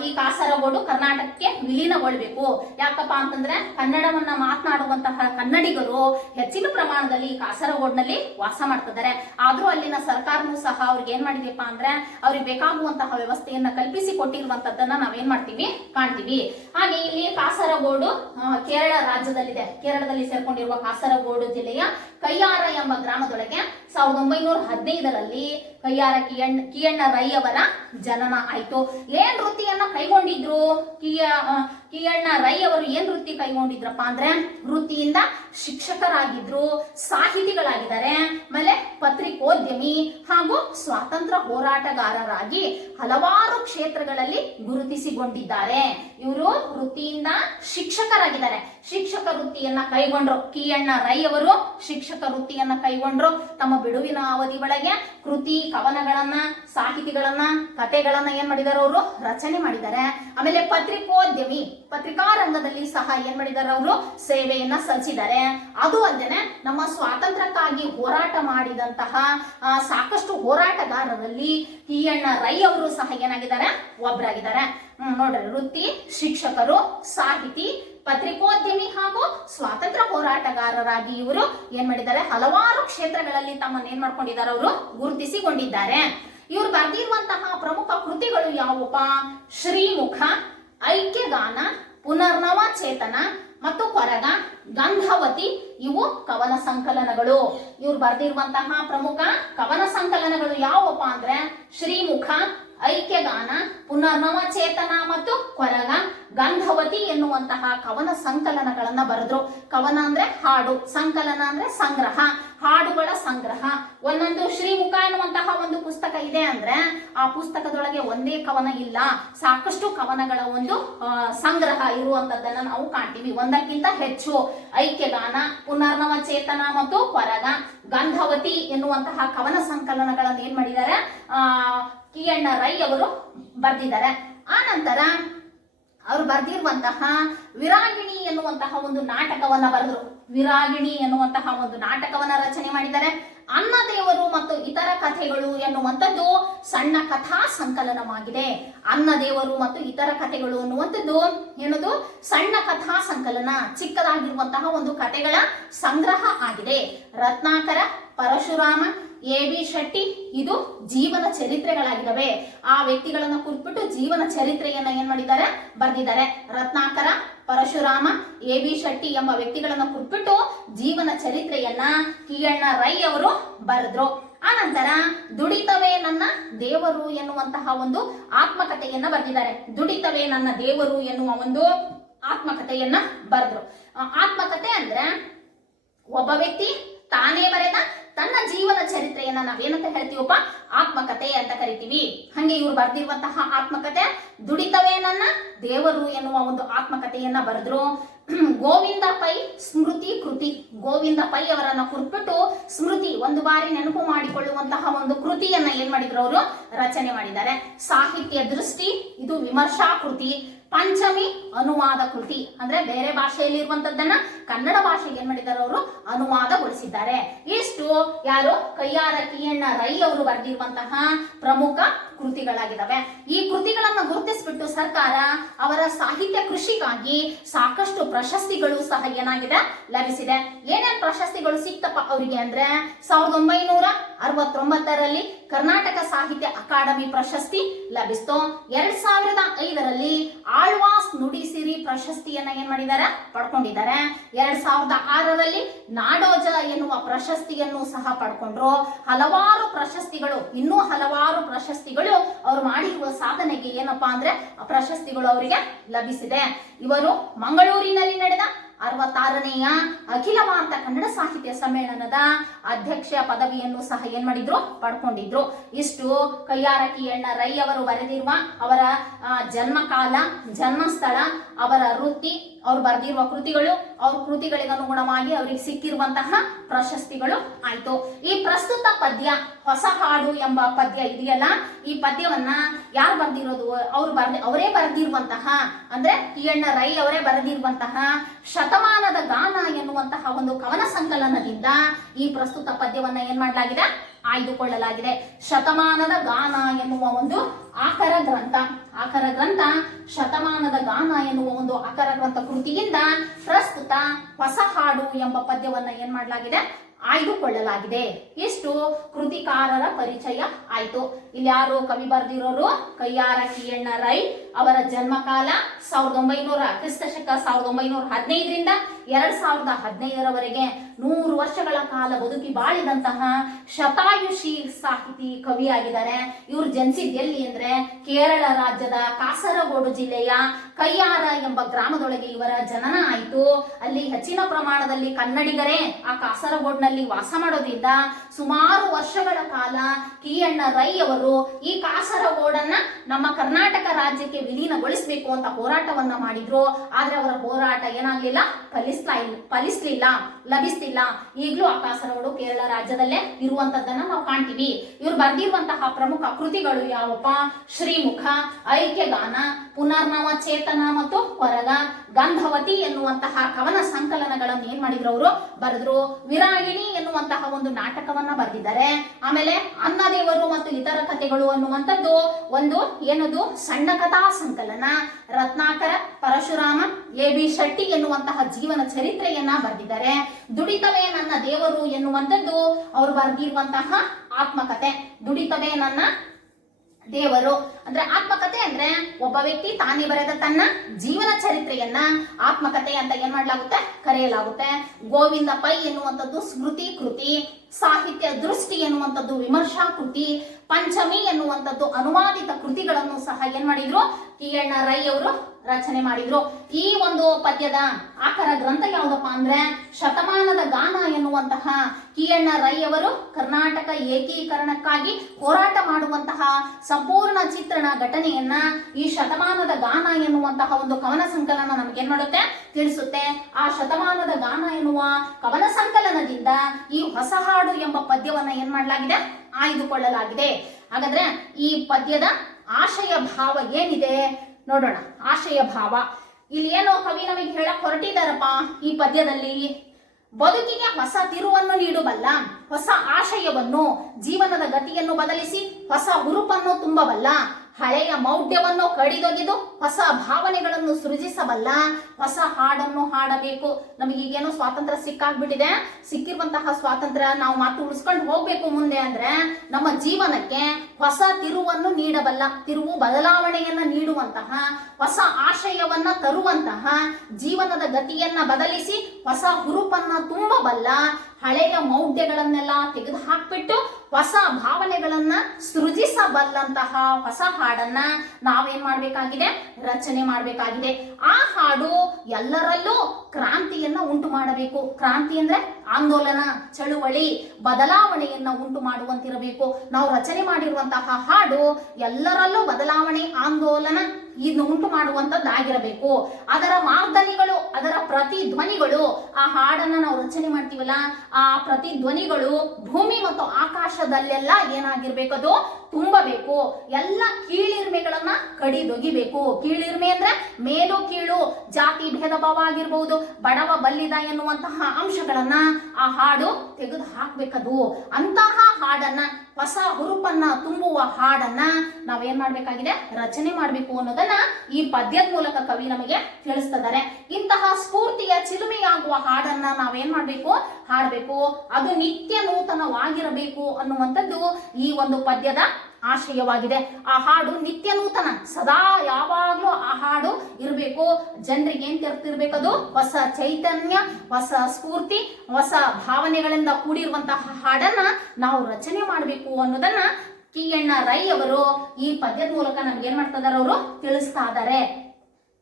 ಈ ಕಾಸರಗೋಡು ಕರ್ನಾಟಕಕ್ಕೆ ವಿಲೀನಗೊಳ್ಬೇಕು. ಯಾಕಪ್ಪ ಅಂತಂದ್ರೆ ಕನ್ನಡವನ್ನ ಮಾತನಾಡುವಂತಹ ಕನ್ನಡಿಗರು ಹೆಚ್ಚಿನ ಪ್ರಮಾಣದಲ್ಲಿ ಕಾಸರಗೋಡಿನಲ್ಲಿ ವಾಸ ಮಾಡ್ತಿದ್ದಾರೆ. ಆದ್ರೂ ಅಲ್ಲಿನ ಸರ್ಕಾರನೂ ಸಹ ಅವ್ರಿಗೆ ಏನ್ ಮಾಡಿದೆಯಪ್ಪ ಅಂದ್ರೆ ಅವ್ರಿಗೆ ಬೇಕಾಗುವಂತಹ ವ್ಯವಸ್ಥೆಯನ್ನ ಕಲ್ಪಿಸಿ ಕೊಟ್ಟಿರುವಂತದ್ದನ್ನ ನಾವೇನ್ ಮಾಡ್ತೀವಿ, ಕಾಣ್ತೀವಿ. ಹಾಗೆ ಇಲ್ಲಿ ಕಾಸರಗೋಡು ಕೇರಳ ರಾಜ್ಯದಲ್ಲಿದೆ. ಕೇರಳದಲ್ಲಿ ಸೇರ್ಕೊಂಡಿರುವ ಕಾಸರಗೋಡು ಜಿಲ್ಲೆಯ ಕಯ್ಯಾರ ಎಂಬ ಗ್ರಾಮದೊಳಗೆ 1915ರಲ್ಲಿ ಕಯ್ಯಾರ ಕಿಞ್ಞಣ್ಣ ರೈ ಅವರ ಜನನ ಆಯ್ತು. ಏನ್ ವೃತ್ತಿಯನ್ನ ಕೈಗೊಂಡಿದ್ರು ಕಿಞ್ಞಣ್ಣ ರೈ ಅವರು? ಏನ್ ವೃತ್ತಿ ಕೈಗೊಂಡಿದ್ರಪ್ಪ ಅಂದ್ರೆ ವೃತ್ತಿಯಿಂದ ಶಿಕ್ಷಕರಾಗಿದ್ರು, ಸಾಹಿತಿಗಳಾಗಿದ್ದಾರೆ, ಆಮೇಲೆ ಪತ್ರಿಕೋದ್ಯಮಿ ಹಾಗೂ ಸ್ವಾತಂತ್ರ್ಯ ಹೋರಾಟಗಾರರಾಗಿ ಹಲವಾರು ಕ್ಷೇತ್ರಗಳಲ್ಲಿ ಗುರುತಿಸಿಕೊಂಡಿದ್ದಾರೆ. ಇವರು ವೃತ್ತಿಯಿಂದ ಶಿಕ್ಷಕರಾಗಿದ್ದಾರೆ. ಶಿಕ್ಷಕ ವೃತ್ತಿಯನ್ನ ಕೈಗೊಂಡ್ರು ಕಿಞ್ಞಣ್ಣ ರೈ ಅವರು. ಶಿಕ್ಷಕ ವೃತ್ತಿಯನ್ನ ಕೈಗೊಂಡ್ರು. ತಮ್ಮ ಬಿಡುವಿನ ಅವಧಿ ಒಳಗೆ ಕೃತಿ, ಕವನಗಳನ್ನ, ಸಾಹಿತಿಗಳನ್ನ, ಕಥೆಗಳನ್ನ ಏನ್ ಮಾಡಿದಾರೆ ಅವರು ರಚನೆ ಮಾಡಿದ್ದಾರೆ. ಆಮೇಲೆ ಪತ್ರಿಕೋದ್ಯಮಿ, ಪತ್ರಿಕಾ ರಂಗದಲ್ಲಿ ಸಹ ಏನ್ ಮಾಡಿದಾರೆ ಅವರು ಸೇವೆಯನ್ನ ಸಲ್ಲಿಸಿದ್ದಾರೆ. ಅದು ಅಲ್ಲದೆ ನಮ್ಮ ಸ್ವಾತಂತ್ರ್ಯಕ್ಕಾಗಿ ಹೋರಾಟ ಮಾಡಿದಂತಹ ಸಾಕಷ್ಟು ಹೋರಾಟಗಾರರಲ್ಲಿ ಟಿ.ಎನ್. ರೈ ಅವರು ಸಹ ಏನಾಗಿದ್ದಾರೆ ಒಬ್ಬರಾಗಿದ್ದಾರೆ. ನೋಡ್ರಿ, ವೃತ್ತಿ ಶಿಕ್ಷಕರು, ಸಾಹಿತಿ, ಪತ್ರಿಕೋದ್ಯಮಿ ಹಾಗೂ ಸ್ವಾತಂತ್ರ್ಯ ಹೋರಾಟಗಾರರಾಗಿ ಇವರು ಏನ್ ಮಾಡಿದ್ದಾರೆ ಹಲವಾರು ಕ್ಷೇತ್ರಗಳಲ್ಲಿ ತಮ್ಮನ್ನ ಏನ್ ಮಾಡ್ಕೊಂಡಿದ್ದಾರೆ ಅವರು ಗುರುತಿಸಿಕೊಂಡಿದ್ದಾರೆ. ಇವರು ಬರೆದಿರುವಂತಹ ಪ್ರಮುಖ ಕೃತಿಗಳು ಯಾವುಪ? ಶ್ರೀಮುಖ, ಐಕ್ಯಗಾನ, ಪುನರ್ನವ ಚೇತನ ಮತ್ತು ಕೊರಗ, ಗಂಧವತಿ ಇವು ಕವನ ಸಂಕಲನಗಳು. ಇವ್ರು ಬರೆದಿರುವಂತಹ ಪ್ರಮುಖ ಕವನ ಸಂಕಲನಗಳು ಯಾವಪ್ಪ ಅಂದ್ರೆ ಶ್ರೀಮುಖ, ಐಕ್ಯಗಾನ, ಪುನರ್ನವ ಚೇತನ ಮತ್ತು ಕೊರಗ, ಗಂಧವತಿ ಎನ್ನುವಂತಹ ಕವನ ಸಂಕಲನಗಳನ್ನ ಬರೆದ್ರು. ಕವನ ಅಂದ್ರೆ ಹಾಡು, ಸಂಕಲನ ಅಂದ್ರೆ ಸಂಗ್ರಹ, ಹಾಡುಗಳ ಸಂಗ್ರಹ. ಒಂದೊಂದು ಶ್ರೀಮುಖ ಎನ್ನುವಂತಹ ಒಂದು ಪುಸ್ತಕ ಇದೆ ಅಂದ್ರೆ ಆ ಪುಸ್ತಕದೊಳಗೆ ಒಂದೇ ಕವನ ಇಲ್ಲ, ಸಾಕಷ್ಟು ಕವನಗಳ ಒಂದು ಸಂಗ್ರಹ ಇರುವಂತದ್ದನ್ನ ನಾವು ಕಾಣ್ತೀವಿ, ಒಂದಕ್ಕಿಂತ ಹೆಚ್ಚು. ಐಕ್ಯಗಾನ, ಪುನರ್ನವ ಚೇತನ ಮತ್ತು ಕೊರಗ, ಗಂಧವತಿ ಎನ್ನುವಂತಹ ಕವನ ಸಂಕಲನಗಳನ್ನು ಏನ್ ಮಾಡಿದ್ದಾರೆ ಟಿ.ಎನ್. ರೈ ಅವರು ಬರೆದಿದ್ದಾರೆ. ಆ ನಂತರ ಅವರು ಬರೆದಿರುವಂತಹ ವಿರಾಗಿಣಿ ಎನ್ನುವಂತಹ ಒಂದು ನಾಟಕವನ್ನ ಬರೆದ್ರು. ವಿರಾಗಿಣಿ ಎನ್ನುವಂತಹ ಒಂದು ನಾಟಕವನ್ನ ರಚನೆ ಮಾಡಿದ್ದಾರೆ. ಅನ್ನದೇವರು ಮತ್ತು ಇತರ ಕಥೆಗಳು ಎನ್ನುವಂಥದ್ದು ಸಣ್ಣ ಕಥಾ ಸಂಕಲನವಾಗಿದೆ. ಅನ್ನದೇವರು ಮತ್ತು ಇತರ ಕಥೆಗಳು ಅನ್ನುವಂಥದ್ದು ಏನದು ಸಣ್ಣ ಕಥಾ ಸಂಕಲನ, ಚಿಕ್ಕದಾಗಿರುವಂತಹ ಒಂದು ಕಥೆಗಳ ಸಂಗ್ರಹ ಆಗಿದೆ. ರತ್ನಾಕರ, ಪರಶುರಾಮ, ಎ.ಬಿ. ಶೆಟ್ಟಿ ಇದು ಜೀವನ ಚರಿತ್ರೆಗಳಾಗಿದ್ದಾವೆ. ಆ ವ್ಯಕ್ತಿಗಳನ್ನ ಕುರಿತುಬಿಟ್ಟು ಜೀವನ ಚರಿತ್ರೆಯನ್ನ ಏನ್ ಮಾಡಿದ್ದಾರೆ ಬರೆದಿದ್ದಾರೆ. ರತ್ನಾಕರ, ಪರಶುರಾಮ, ಎ.ಬಿ. ಶೆಟ್ಟಿ ಎಂಬ ವ್ಯಕ್ತಿಗಳನ್ನ ಕುರಿತುಬಿಟ್ಟು ಜೀವನ ಚರಿತ್ರೆಯನ್ನ ಟಿ.ಎನ್. ರೈ ಅವರು ಬರೆದ್ರು. ಆನಂತರ ದುಡಿತವೇ ನನ್ನ ದೇವರು ಎನ್ನುವಂತಹ ಒಂದು ಆತ್ಮಕಥೆಯನ್ನ ಬರೆದಿದ್ದಾರೆ. ದುಡಿತವೇ ನನ್ನ ದೇವರು ಎನ್ನುವ ಒಂದು ಆತ್ಮಕಥೆಯನ್ನ ಬರೆದ್ರು. ಆತ್ಮಕಥೆ ಅಂದ್ರೆ ಒಬ್ಬ ವ್ಯಕ್ತಿ ತಾನೇ ಬರೆದ ತನ್ನ ಜೀವನ ಚರಿತ್ರೆಯನ್ನ ನಾವೇನಂತ ಹೇಳ್ತೀವಪ್ಪ ಆತ್ಮಕಥೆ ಅಂತ ಕರಿತೀವಿ. ಹಂಗೆ ಇವ್ರು ಬರೆದಿರುವಂತಹ ಆತ್ಮಕಥೆ ದುಡಿತವೇ ನನ್ನ ದೇವರು ಎನ್ನುವ ಒಂದು ಆತ್ಮಕಥೆಯನ್ನ ಬರೆದ್ರು. ಗೋವಿಂದ ಪೈ ಸ್ಮೃತಿ ಕೃತಿ, ಗೋವಿಂದ ಪೈ ಅವರನ್ನ ಕುರಿತುಬಿಟ್ಟು ಸ್ಮೃತಿ ಒಂದು ಬಾರಿ ನೆನಪು ಮಾಡಿಕೊಳ್ಳುವಂತಹ ಒಂದು ಕೃತಿಯನ್ನ ಏನ್ ಮಾಡಿದ್ರು ಅವರು ರಚನೆ ಮಾಡಿದ್ದಾರೆ. ಸಾಹಿತ್ಯ ದೃಷ್ಟಿ ಇದು ವಿಮರ್ಶಾ ಕೃತಿ. ಪಂಚಮಿ ಅನುವಾದ ಕೃತಿ ಅಂದ್ರೆ ಬೇರೆ ಭಾಷೆಯಲ್ಲಿ ಇರುವಂತದ್ದನ್ನ ಕನ್ನಡ ಭಾಷೆಗೆ ಏನ್ ಮಾಡಿದ್ದಾರೆ ಅವರು ಅನುವಾದಗೊಳಿಸಿದ್ದಾರೆ. ಇಷ್ಟು ಯಾರು ಕಯ್ಯಾರ ಟಿ.ಎನ್. ರೈ ಅವರು ಬರೆದಿರುವಂತಹ ಪ್ರಮುಖ ಕೃತಿಗಳಾಗಿದ್ದಾವೆ. ಈ ಕೃತಿಗಳನ್ನ ಗುರುತಿಸಿಬಿಟ್ಟು ಸರ್ಕಾರ ಅವರ ಸಾಹಿತ್ಯ ಕೃಷಿಗಾಗಿ ಸಾಕಷ್ಟು ಪ್ರಶಸ್ತಿಗಳು ಸಹ ಏನಾಗಿದೆ ಲಭಿಸಿದೆ. ಏನೇನ್ ಪ್ರಶಸ್ತಿಗಳು ಸಿಕ್ತಪ್ಪ ಅವರಿಗೆ ಅಂದ್ರೆ 1969ರಲ್ಲಿ ಕರ್ನಾಟಕ ಸಾಹಿತ್ಯ ಅಕಾಡೆಮಿ ಪ್ರಶಸ್ತಿ ಲಭಿಸ್ತು. 2005ರಲ್ಲಿ ಆಳ್ವಾಸ್ ನುಡಿಸಿರಿ ಪ್ರಶಸ್ತಿಯನ್ನ ಏನ್ ಮಾಡಿದ್ದಾರೆ ಪಡ್ಕೊಂಡಿದ್ದಾರೆ. 2006ರಲ್ಲಿ ನಾಡೋಜ ಎನ್ನುವ ಪ್ರಶಸ್ತಿಯನ್ನು ಸಹ ಪಡ್ಕೊಂಡ್ರು. ಹಲವಾರು ಪ್ರಶಸ್ತಿಗಳು, ಇನ್ನೂ ಹಲವಾರು ಪ್ರಶಸ್ತಿಗಳು ಅವರು ಮಾಡಿರುವ ಸಾಧನೆಗೆ ಏನಪ್ಪಾ ಅಂದ್ರೆ ಪ್ರಶಸ್ತಿಗಳು ಅವರಿಗೆ ಲಭಿಸಿದೆ. ಇವರು ಮಂಗಳೂರಿನಲ್ಲಿ ನಡೆದ 66ನೆಯ ಅಖಿಲ ಭಾರತ ಕನ್ನಡ ಸಾಹಿತ್ಯ ಸಮ್ಮೇಳನದ ಅಧ್ಯಕ್ಷ ಪದವಿಯನ್ನು ಸಹ ಏನ್ ಮಾಡಿದ್ರು ಪಡ್ಕೊಂಡಿದ್ರು. ಇಷ್ಟು ಕಯ್ಯಾರ ಟಿ.ಎನ್. ರೈ ಅವರು ಬರೆದಿರುವ ಅವರ ಜನ್ಮಕಾಲ, ಜನ್ಮಸ್ಥಳ, ಅವರ ವೃತ್ತಿ, ಅವ್ರು ಬರೆದಿರುವ ಕೃತಿಗಳು, ಅವ್ರ ಕೃತಿಗಳಿಗೆ ಅನುಗುಣವಾಗಿ ಅವರಿಗೆ ಸಿಕ್ಕಿರುವಂತಹ ಪ್ರಶಸ್ತಿಗಳು ಆಯ್ತು. ಈ ಪ್ರಸ್ತುತ ಪದ್ಯ ಹೊಸ ಹಾಡು ಎಂಬ ಪದ್ಯ ಇದೆಯಲ್ಲ, ಈ ಪದ್ಯವನ್ನ ಯಾರು ಬರೆದಿರೋದು ಅವರೇ ಬರೆದಿರುವಂತಹ ಅಂದ್ರೆ ಟಿ.ಎನ್. ರೈ ಅವರೇ ಬರೆದಿರುವಂತಹ ಶತಮಾನದ ಗಾನ ಎನ್ನುವಂತಹ ಒಂದು ಕವನ ಸಂಕಲನದಿಂದ ಈ ಪ್ರಸ್ತುತ ಪದ್ಯವನ್ನ ಏನ್ ಮಾಡಲಾಗಿದೆ ಆಯ್ದುಕೊಳ್ಳಲಾಗಿದೆ. ಶತಮಾನದ ಗಾನ ಎನ್ನುವ ಒಂದು ಆಕರ ಗ್ರಂಥ ಶತಮಾನದ ಗಾನ ಎನ್ನುವ ಒಂದು ಆಕರ ಗ್ರಂಥ ಕೃತಿಯಿಂದ ಪ್ರಸ್ತುತ ಹೊಸ ಹಾಡು ಎಂಬ ಪದ್ಯವನ್ನ ಏನ್ ಮಾಡಲಾಗಿದೆ ಆಯ್ದುಕೊಳ್ಳಲಾಗಿದೆ. ಇಷ್ಟು ಕೃತಿಕಾರರ ಪರಿಚಯ ಆಯ್ತು. ಇಲ್ಲಿ ಯಾರು ಕವಿ ಬರೆದಿರೋರು ಕಯ್ಯಾರ ಟಿ.ಎನ್. ರೈ. ಅವರ ಜನ್ಮಕಾಲ 1900 ಕ್ರಿಸ್ತಶಕ 1915ರಿಂದ 2015ರವರೆಗೆ 100 ವರ್ಷಗಳ ಕಾಲ ಬದುಕಿ ಬಾಳಿದಂತಹ ಶತಾಯುಷಿ ಸಾಹಿತಿ ಕವಿಯಾಗಿದ್ದಾರೆ. ಇವರು ಜನಿಸಿದ ಎಲ್ಲಿ ಅಂದ್ರೆ ಕೇರಳ ರಾಜ್ಯದ ಕಾಸರಗೋಡು ಜಿಲ್ಲೆಯ ಕಯ್ಯಾರ ಎಂಬ ಗ್ರಾಮದೊಳಗೆ ಇವರ ಜನನ ಆಯಿತು. ಅಲ್ಲಿ ಹೆಚ್ಚಿನ ಪ್ರಮಾಣದಲ್ಲಿ ಕನ್ನಡಿಗರೇ ಆ ಕಾಸರಗೋಡಿನಲ್ಲಿ ವಾಸ ಮಾಡೋದ್ರಿಂದ ಸುಮಾರು ವರ್ಷಗಳ ಕಾಲ ಟಿ.ಎನ್. ರೈ ಅವರು ಈ ಕಾಸರಗೋಡನ್ನ ನಮ್ಮ ಕರ್ನಾಟಕ ರಾಜ್ಯಕ್ಕೆ ವಿಲೀನಗೊಳಿಸಬೇಕು ಅಂತ ಹೋರಾಟವನ್ನ ಮಾಡಿದ್ರು. ಆದ್ರೆ ಅವರ ಹೋರಾಟ ಏನಾಗ್ಲಿಲ್ಲ, ಫಲಿಸಲಿಲ್ಲ. ಫಲಿಸ್ಲಿಲ್ಲ, ಲಭಿಸ್ತಿಲ್ಲ. ಈಗಲೂ ಅಕಾಸರಗಳು ಕೇರಳ ರಾಜ್ಯದಲ್ಲೇ ಇರುವಂತದ್ದನ್ನ ನಾವು ಕಾಣ್ತೀವಿ. ಇವ್ರು ಬರೆದಿರುವಂತಹ ಪ್ರಮುಖ ಕೃತಿಗಳು ಯಾವಪ್ಪ? ಶ್ರೀಮುಖ, ಐಕ್ಯಗಾನ, ಪುನರ್ನವ ಚೇತನ ಮತ್ತು ಕೊರಗ, ಗಂಧವತಿ ಎನ್ನುವಂತಹ ಕವನ ಸಂಕಲನಗಳನ್ನು ಏನ್ ಮಾಡಿದ್ರು ಅವರು ಬರೆದ್ರು. ವಿರಾಗಿಣಿ ಎನ್ನುವಂತಹ ಒಂದು ನಾಟಕವನ್ನ ಬರೆದಿದ್ದಾರೆ. ಆಮೇಲೆ ಅನ್ನದೇವರು ಮತ್ತು ಇತರ ಕಥೆಗಳು ಅನ್ನುವಂಥದ್ದು ಒಂದು ಏನದು ಸಣ್ಣ ಕಥಾ ಸಂಕಲನ. ರತ್ನಾಕರ, ಪರಶುರಾಮ, ಎ.ಬಿ. ಶೆಟ್ಟಿ ಎನ್ನುವಂತಹ ಜೀವನ ಚರಿತ್ರೆಯನ್ನ ಬರೆದಿದ್ದಾರೆ. ದುಡಿತವೇ ನನ್ನ ದೇವರು ಎನ್ನುವಂಥದ್ದು ಅವರು ಬರೆದಿರುವಂತಹ ಆತ್ಮಕಥೆ. ದುಡಿತವೇ ನನ್ನ ದೇವರು ಅಂದ್ರೆ ಆತ್ಮಕಥೆ ಅಂದ್ರೆ ಒಬ್ಬ ವ್ಯಕ್ತಿ ತಾನೇ ಬರೆದ ತನ್ನ ಜೀವನ ಚರಿತ್ರೆಯನ್ನ ಆತ್ಮಕಥೆ ಅಂತ ಏನ್ ಮಾಡ್ಲಾಗುತ್ತೆ, ಕರೆಯಲಾಗುತ್ತೆ. ಗೋವಿಂದ ಪೈ ಎನ್ನುವಂಥದ್ದು ಸ್ಮೃತಿ ಕೃತಿ. ಸಾಹಿತ್ಯ ದೃಷ್ಟಿ ಎನ್ನುವಂಥದ್ದು ವಿಮರ್ಶಾ ಕೃತಿ. ಪಂಚಮಿ ಎನ್ನುವಂಥದ್ದು ಅನುವಾದಿತ ಕೃತಿಗಳನ್ನು ಸಹ ಏನ್ ಮಾಡಿದ್ರು, ಕಿಯಣ್ಣ ರೈ ಅವರು ರಚನೆ ಮಾಡಿದ್ರು. ಈ ಒಂದು ಪದ್ಯದ ಆಕರ ಗ್ರಂಥ ಯಾವುದಪ್ಪ ಅಂದ್ರೆ ಶತಮಾನದ ಗಾನ ಎನ್ನುವಂತಹ ಕಿಯಣ್ಣ ರೈ ಅವರು ಕರ್ನಾಟಕ ಏಕೀಕರಣಕ್ಕಾಗಿ ಹೋರಾಟ ಮಾಡುವಂತಹ ಸಂಪೂರ್ಣ ಚಿತ್ರಣ ಘಟನೆಯನ್ನ ಈ ಶತಮಾನದ ಗಾನ ಎನ್ನುವಂತಹ ಒಂದು ಕವನ ಸಂಕಲನ ನಮ್ಗೆ ಏನ್ ಮಾಡುತ್ತೆ, ತಿಳಿಸುತ್ತೆ. ಆ ಶತಮಾನದ ಗಾನ ಎನ್ನುವ ಕವನ ಸಂಕಲನದಿಂದ ಈ ಹೊಸ ಹಾಡು ಎಂಬ ಪದ್ಯವನ್ನ ಏನ್ ಮಾಡಲಾಗಿದೆ, ಆಯ್ದುಕೊಳ್ಳಲಾಗಿದೆ. ಹಾಗಾದ್ರೆ ಈ ಪದ್ಯದ ಆಶಯ ಭಾವ ಏನಿದೆ ನೋಡೋಣ. ಆಶಯ ಭಾವ ಇಲ್ಲಿ ಏನೋ ಕವಿ ನಮಗೆ ಹೇಳಕ್ ಹೊರಟಿದಾರಪ್ಪ ಈ ಪದ್ಯದಲ್ಲಿ. ಬದುಕಿಗೆ ಹೊಸ ತಿರುವನ್ನು ನೀಡಬಲ್ಲ, ಹೊಸ ಆಶಯವನ್ನು, ಜೀವನದ ಗತಿಯನ್ನು ಬದಲಿಸಿ ಹೊಸ ಹುರುಪನ್ನು ತುಂಬಬಲ್ಲ, ಹಳೆಯ ಮೌಢ್ಯವನ್ನು ಕಡಿದೊಗೆದು ಹೊಸ ಭಾವನೆಗಳನ್ನು ಸೃಜಿಸಬಲ್ಲ ಹೊಸ ಹಾಡನ್ನು ಹಾಡಬೇಕು. ನಮಗೀಗೇನೋ ಸ್ವಾತಂತ್ರ್ಯ ಸಿಕ್ಕಾಗ್ಬಿಟ್ಟಿದೆ. ಸಿಕ್ಕಿರುವಂತಹ ಸ್ವಾತಂತ್ರ್ಯ ನಾವು ಮಾತು ಉಳಿಸ್ಕೊಂಡು ಹೋಗ್ಬೇಕು ಮುಂದೆ ಅಂದ್ರೆ ನಮ್ಮ ಜೀವನಕ್ಕೆ ಹೊಸ ತಿರುವನ್ನು ನೀಡಬಲ್ಲ, ತಿರುವು ಬದಲಾವಣೆಯನ್ನ ನೀಡುವಂತಹ, ಹೊಸ ಆಶಯವನ್ನ ತರುವಂತಹ, ಜೀವನದ ಗತಿಯನ್ನ ಬದಲಿಸಿ ಹೊಸ ಹುರುಪನ್ನ ತುಂಬಬಲ್ಲ, ಹಳೆಯ ಮೌಢ್ಯಗಳನ್ನೆಲ್ಲ ತೆಗೆದು ಹಾಕ್ಬಿಟ್ಟು ಹೊಸ ಭಾವನೆಗಳನ್ನ ಸೃಜಿಸಬಲ್ಲಂತಹ ಹೊಸ ಹಾಡನ್ನ ನಾವೇನ್ ಮಾಡ್ಬೇಕಾಗಿದೆ, ರಚನೆ ಮಾಡ್ಬೇಕಾಗಿದೆ. ಆ ಹಾಡು ಎಲ್ಲರಲ್ಲೂ ಕ್ರಾಂತಿಯನ್ನ ಉಂಟು ಮಾಡಬೇಕು. ಕ್ರಾಂತಿ ಅಂದ್ರೆ ಆಂದೋಲನ, ಚಳುವಳಿ, ಬದಲಾವಣೆಯನ್ನ ಉಂಟು ಮಾಡುವಂತಿರಬೇಕು. ನಾವು ರಚನೆ ಮಾಡಿರುವಂತಹ ಹಾಡು ಎಲ್ಲರಲ್ಲೂ ಬದಲಾವಣೆ, ಆಂದೋಲನ ಇನ್ನು ಉಂಟು ಮಾಡುವಂತದ್ದಾಗಿರಬೇಕು. ಅದರ ಮಾರ್ಧನಿಗಳು, ಅದರ ಪ್ರತಿಧ್ವನಿಗಳು, ಆ ಹಾಡನ್ನ ನಾವು ರಚನೆ ಮಾಡ್ತೀವಲ್ಲ, ಆ ಪ್ರತಿಧ್ವನಿಗಳು ಭೂಮಿ ಮತ್ತು ಆಕಾಶದಲ್ಲೆಲ್ಲ ಏನಾಗಿರ್ಬೇಕು, ಅದು ತುಂಬಬೇಕು. ಎಲ್ಲ ಕೀಳಿರ್ಮೆಗಳನ್ನ ಕಡಿದೊಗಿಬೇಕು. ಕೀಳಿರ್ಮೆ ಅಂದ್ರೆ ಮೇಲು ಕೀಳು, ಜಾತಿ ಭೇದ ಭಾವ ಆಗಿರ್ಬಹುದು, ಬಡವ ಬಲ್ಲಿದ ಎನ್ನುವಂತಹ ಅಂಶಗಳನ್ನ ಆ ಹಾಡು ತೆಗೆದು ಹಾಕ್ಬೇಕದು. ಅಂತಹ ಹಾಡನ್ನ, ಹೊಸ ಹುರುಪನ್ನ ತುಂಬುವ ಹಾಡನ್ನ ನಾವೇನ್ ಮಾಡ್ಬೇಕಾಗಿದೆ, ರಚನೆ ಮಾಡ್ಬೇಕು ಅನ್ನೋದನ್ನ ಈ ಪದ್ಯದ ಮೂಲಕ ಕವಿ ನಮಗೆ ತಿಳಿಸ್ತಿದ್ದಾರೆ. ಇಂತಹ ಸ್ಫೂರ್ತಿಯ ಚಿಲುಮೆಯಾಗುವ ಹಾಡನ್ನ ನಾವೇನ್ ಮಾಡ್ಬೇಕು, ಹಾಡಬೇಕು. ಅದು ನಿತ್ಯ ನೂತನವಾಗಿರಬೇಕು ಅನ್ನುವಂಥದ್ದು ಈ ಒಂದು ಪದ್ಯದ ಆಶಯವಾಗಿದೆ. ಆ ಹಾಡು ನಿತ್ಯ ನೂತನ, ಸದಾ ಯಾವಾಗ್ಲೂ ಆ ಹಾಡು ಇರಬೇಕು. ಜನರಿಗೆ ಏನ್ ತೆರೆದಿರ್ಬೇಕದು, ಹೊಸ ಚೈತನ್ಯ, ಹೊಸ ಸ್ಫೂರ್ತಿ, ಹೊಸ ಭಾವನೆಗಳಿಂದ ಕೂಡಿರುವಂತಹ ಹಾಡನ್ನ ನಾವು ರಚನೆ ಮಾಡಬೇಕು ಅನ್ನೋದನ್ನ ಕಿಯಣ್ಣ ರೈ ಅವರು ಈ ಪದ್ಯದ ಮೂಲಕ ನಮ್ಗೆ ಏನ್ ಮಾಡ್ತಾ ಇದಾರೆ, ಅವರು ತಿಳಿಸ್ತಾ ಇದ್ದಾರೆ.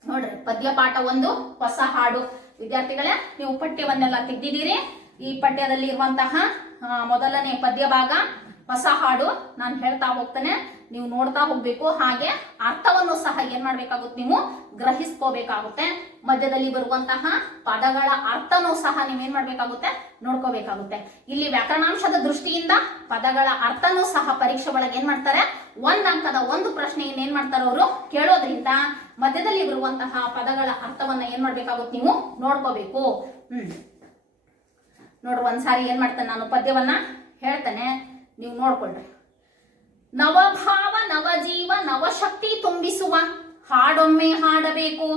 ನೋಡ್ರಿ, ಪದ್ಯ ಪಾಠ 1 ಹೊಸ ಹಾಡು. ವಿದ್ಯಾರ್ಥಿಗಳೇ, ನೀವು ಪಠ್ಯವನ್ನೆಲ್ಲ ತೆಗೆದಿದ್ದೀರಿ. ಈ ಪಠ್ಯದಲ್ಲಿ ಇರುವಂತಹ ಮೊದಲನೇ ಪದ್ಯ ಭಾಗ ಹೊಸ ಹಾಡು ನಾನು ಹೇಳ್ತಾ ಹೋಗ್ತೇನೆ, ನೀವು ನೋಡ್ತಾ ಹೋಗ್ಬೇಕು. ಹಾಗೆ ಅರ್ಥವನ್ನು ಸಹ ಏನ್ ಮಾಡ್ಬೇಕಾಗುತ್ತೆ, ನೀವು ಗ್ರಹಿಸ್ಕೋಬೇಕಾಗುತ್ತೆ. ಮಧ್ಯದಲ್ಲಿ ಬರುವಂತಹ ಪದಗಳ ಅರ್ಥನೂ ಸಹ ನೀವೇನ್ ಮಾಡ್ಬೇಕಾಗುತ್ತೆ, ನೋಡ್ಕೋಬೇಕಾಗುತ್ತೆ. ಇಲ್ಲಿ ವ್ಯಾಕರಣಾಂಶದ ದೃಷ್ಟಿಯಿಂದ ಪದಗಳ ಅರ್ಥನೂ ಸಹ ಪರೀಕ್ಷೆ ಒಳಗೆ ಏನ್ ಮಾಡ್ತಾರೆ, 1 ಅಂಕದ ಒಂದು ಪ್ರಶ್ನೆಯನ್ನು ಏನ್ ಮಾಡ್ತಾರೆ ಅವರು ಕೇಳೋದ್ರಿಂದ ಮಧ್ಯದಲ್ಲಿ ಬರುವಂತಹ ಪದಗಳ ಅರ್ಥವನ್ನ ಏನ್ ಮಾಡ್ಬೇಕಾಗುತ್ತೆ, ನೀವು ನೋಡ್ಕೋಬೇಕು. ನೋಡ್ರಿ, ಒಂದ್ಸಾರಿ ಏನ್ ಮಾಡ್ತೇನೆ, ನಾನು ಪದ್ಯವನ್ನ ಹೇಳ್ತೇನೆ, ನೀವು ನೋಡ್ಕೊಳ್ರಿ. ನವಭಾವ ನವಜೀವ ನವಶಕ್ತಿ ತುಂಬಿಸುವ ಹಾಡೊಮ್ಮೆ ಹಾಡಬೇಕು.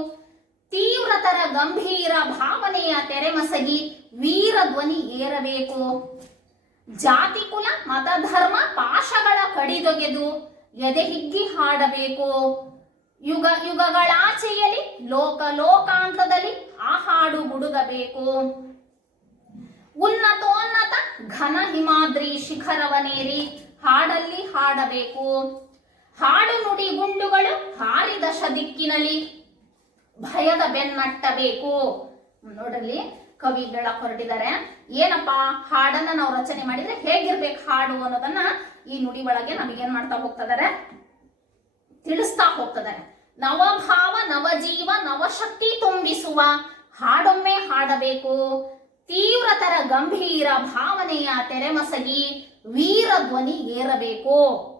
ತೀವ್ರತರ ಗಂಭೀರ ಭಾವನೆಯ ತೆರೆಮಸಗಿ ವೀರ ಧ್ವನಿ ಏರಬೇಕು. ಜಾತಿ ಕುಲ ಮತ ಧರ್ಮ ಪಾಶಗಳ ಕಡಿದೊಗೆದು ಎದೆ ಹಿಗ್ಗಿ ಹಾಡಬೇಕು. ಯುಗ ಯುಗಗಳಾಚೆಯಲ್ಲಿ ಲೋಕ ಲೋಕಾಂತದಲ್ಲಿ ಆ ಹಾಡು ಗುಡುಗಬೇಕು. ಉನ್ನತೋನ್ನತ ಘನ ಹಿಮಾದ್ರಿ ಶಿಖರವನೇರಿ ಹಾಡಲ್ಲಿ ಹಾಡಬೇಕು. ಹಾಡು ನುಡಿ ಗುಂಡುಗಳು ಹಾರಿ ದಶ ದಿಕ್ಕಿನಲ್ಲಿ ಭಯದ ಬೆನ್ನಟ್ಟಬೇಕು. ನೋಡ್ರಲ್ಲಿ ಕವಿ ಹೇಳಕ್ ಹೊರಟಿದ್ದಾರೆ, ಏನಪ್ಪಾ ಹಾಡನ್ನ ನಾವು ರಚನೆ ಮಾಡಿದ್ರೆ ಹೇಗಿರ್ಬೇಕು ಹಾಡು ಅನ್ನೋದನ್ನ ಈ ನುಡಿ ಒಳಗೆ ನಮಗೇನ್ ಮಾಡ್ತಾ ಹೋಗ್ತಿದ್ದಾರೆ, ತಿಳಿಸ್ತಾ ಹೋಗ್ತಿದ್ದಾರೆ. ನವಭಾವ ನವಜೀವ ನವಶಕ್ತಿ ತುಂಬಿಸುವ ಹಾಡೊಮ್ಮೆ ಹಾಡಬೇಕು, ತೀವ್ರತರ ಗಂಭೀರ ಭಾವನೆಯ ತೆರೆಮಸಗಿ ವೀರ ಧ್ವನಿ ಏರಬೇಕು.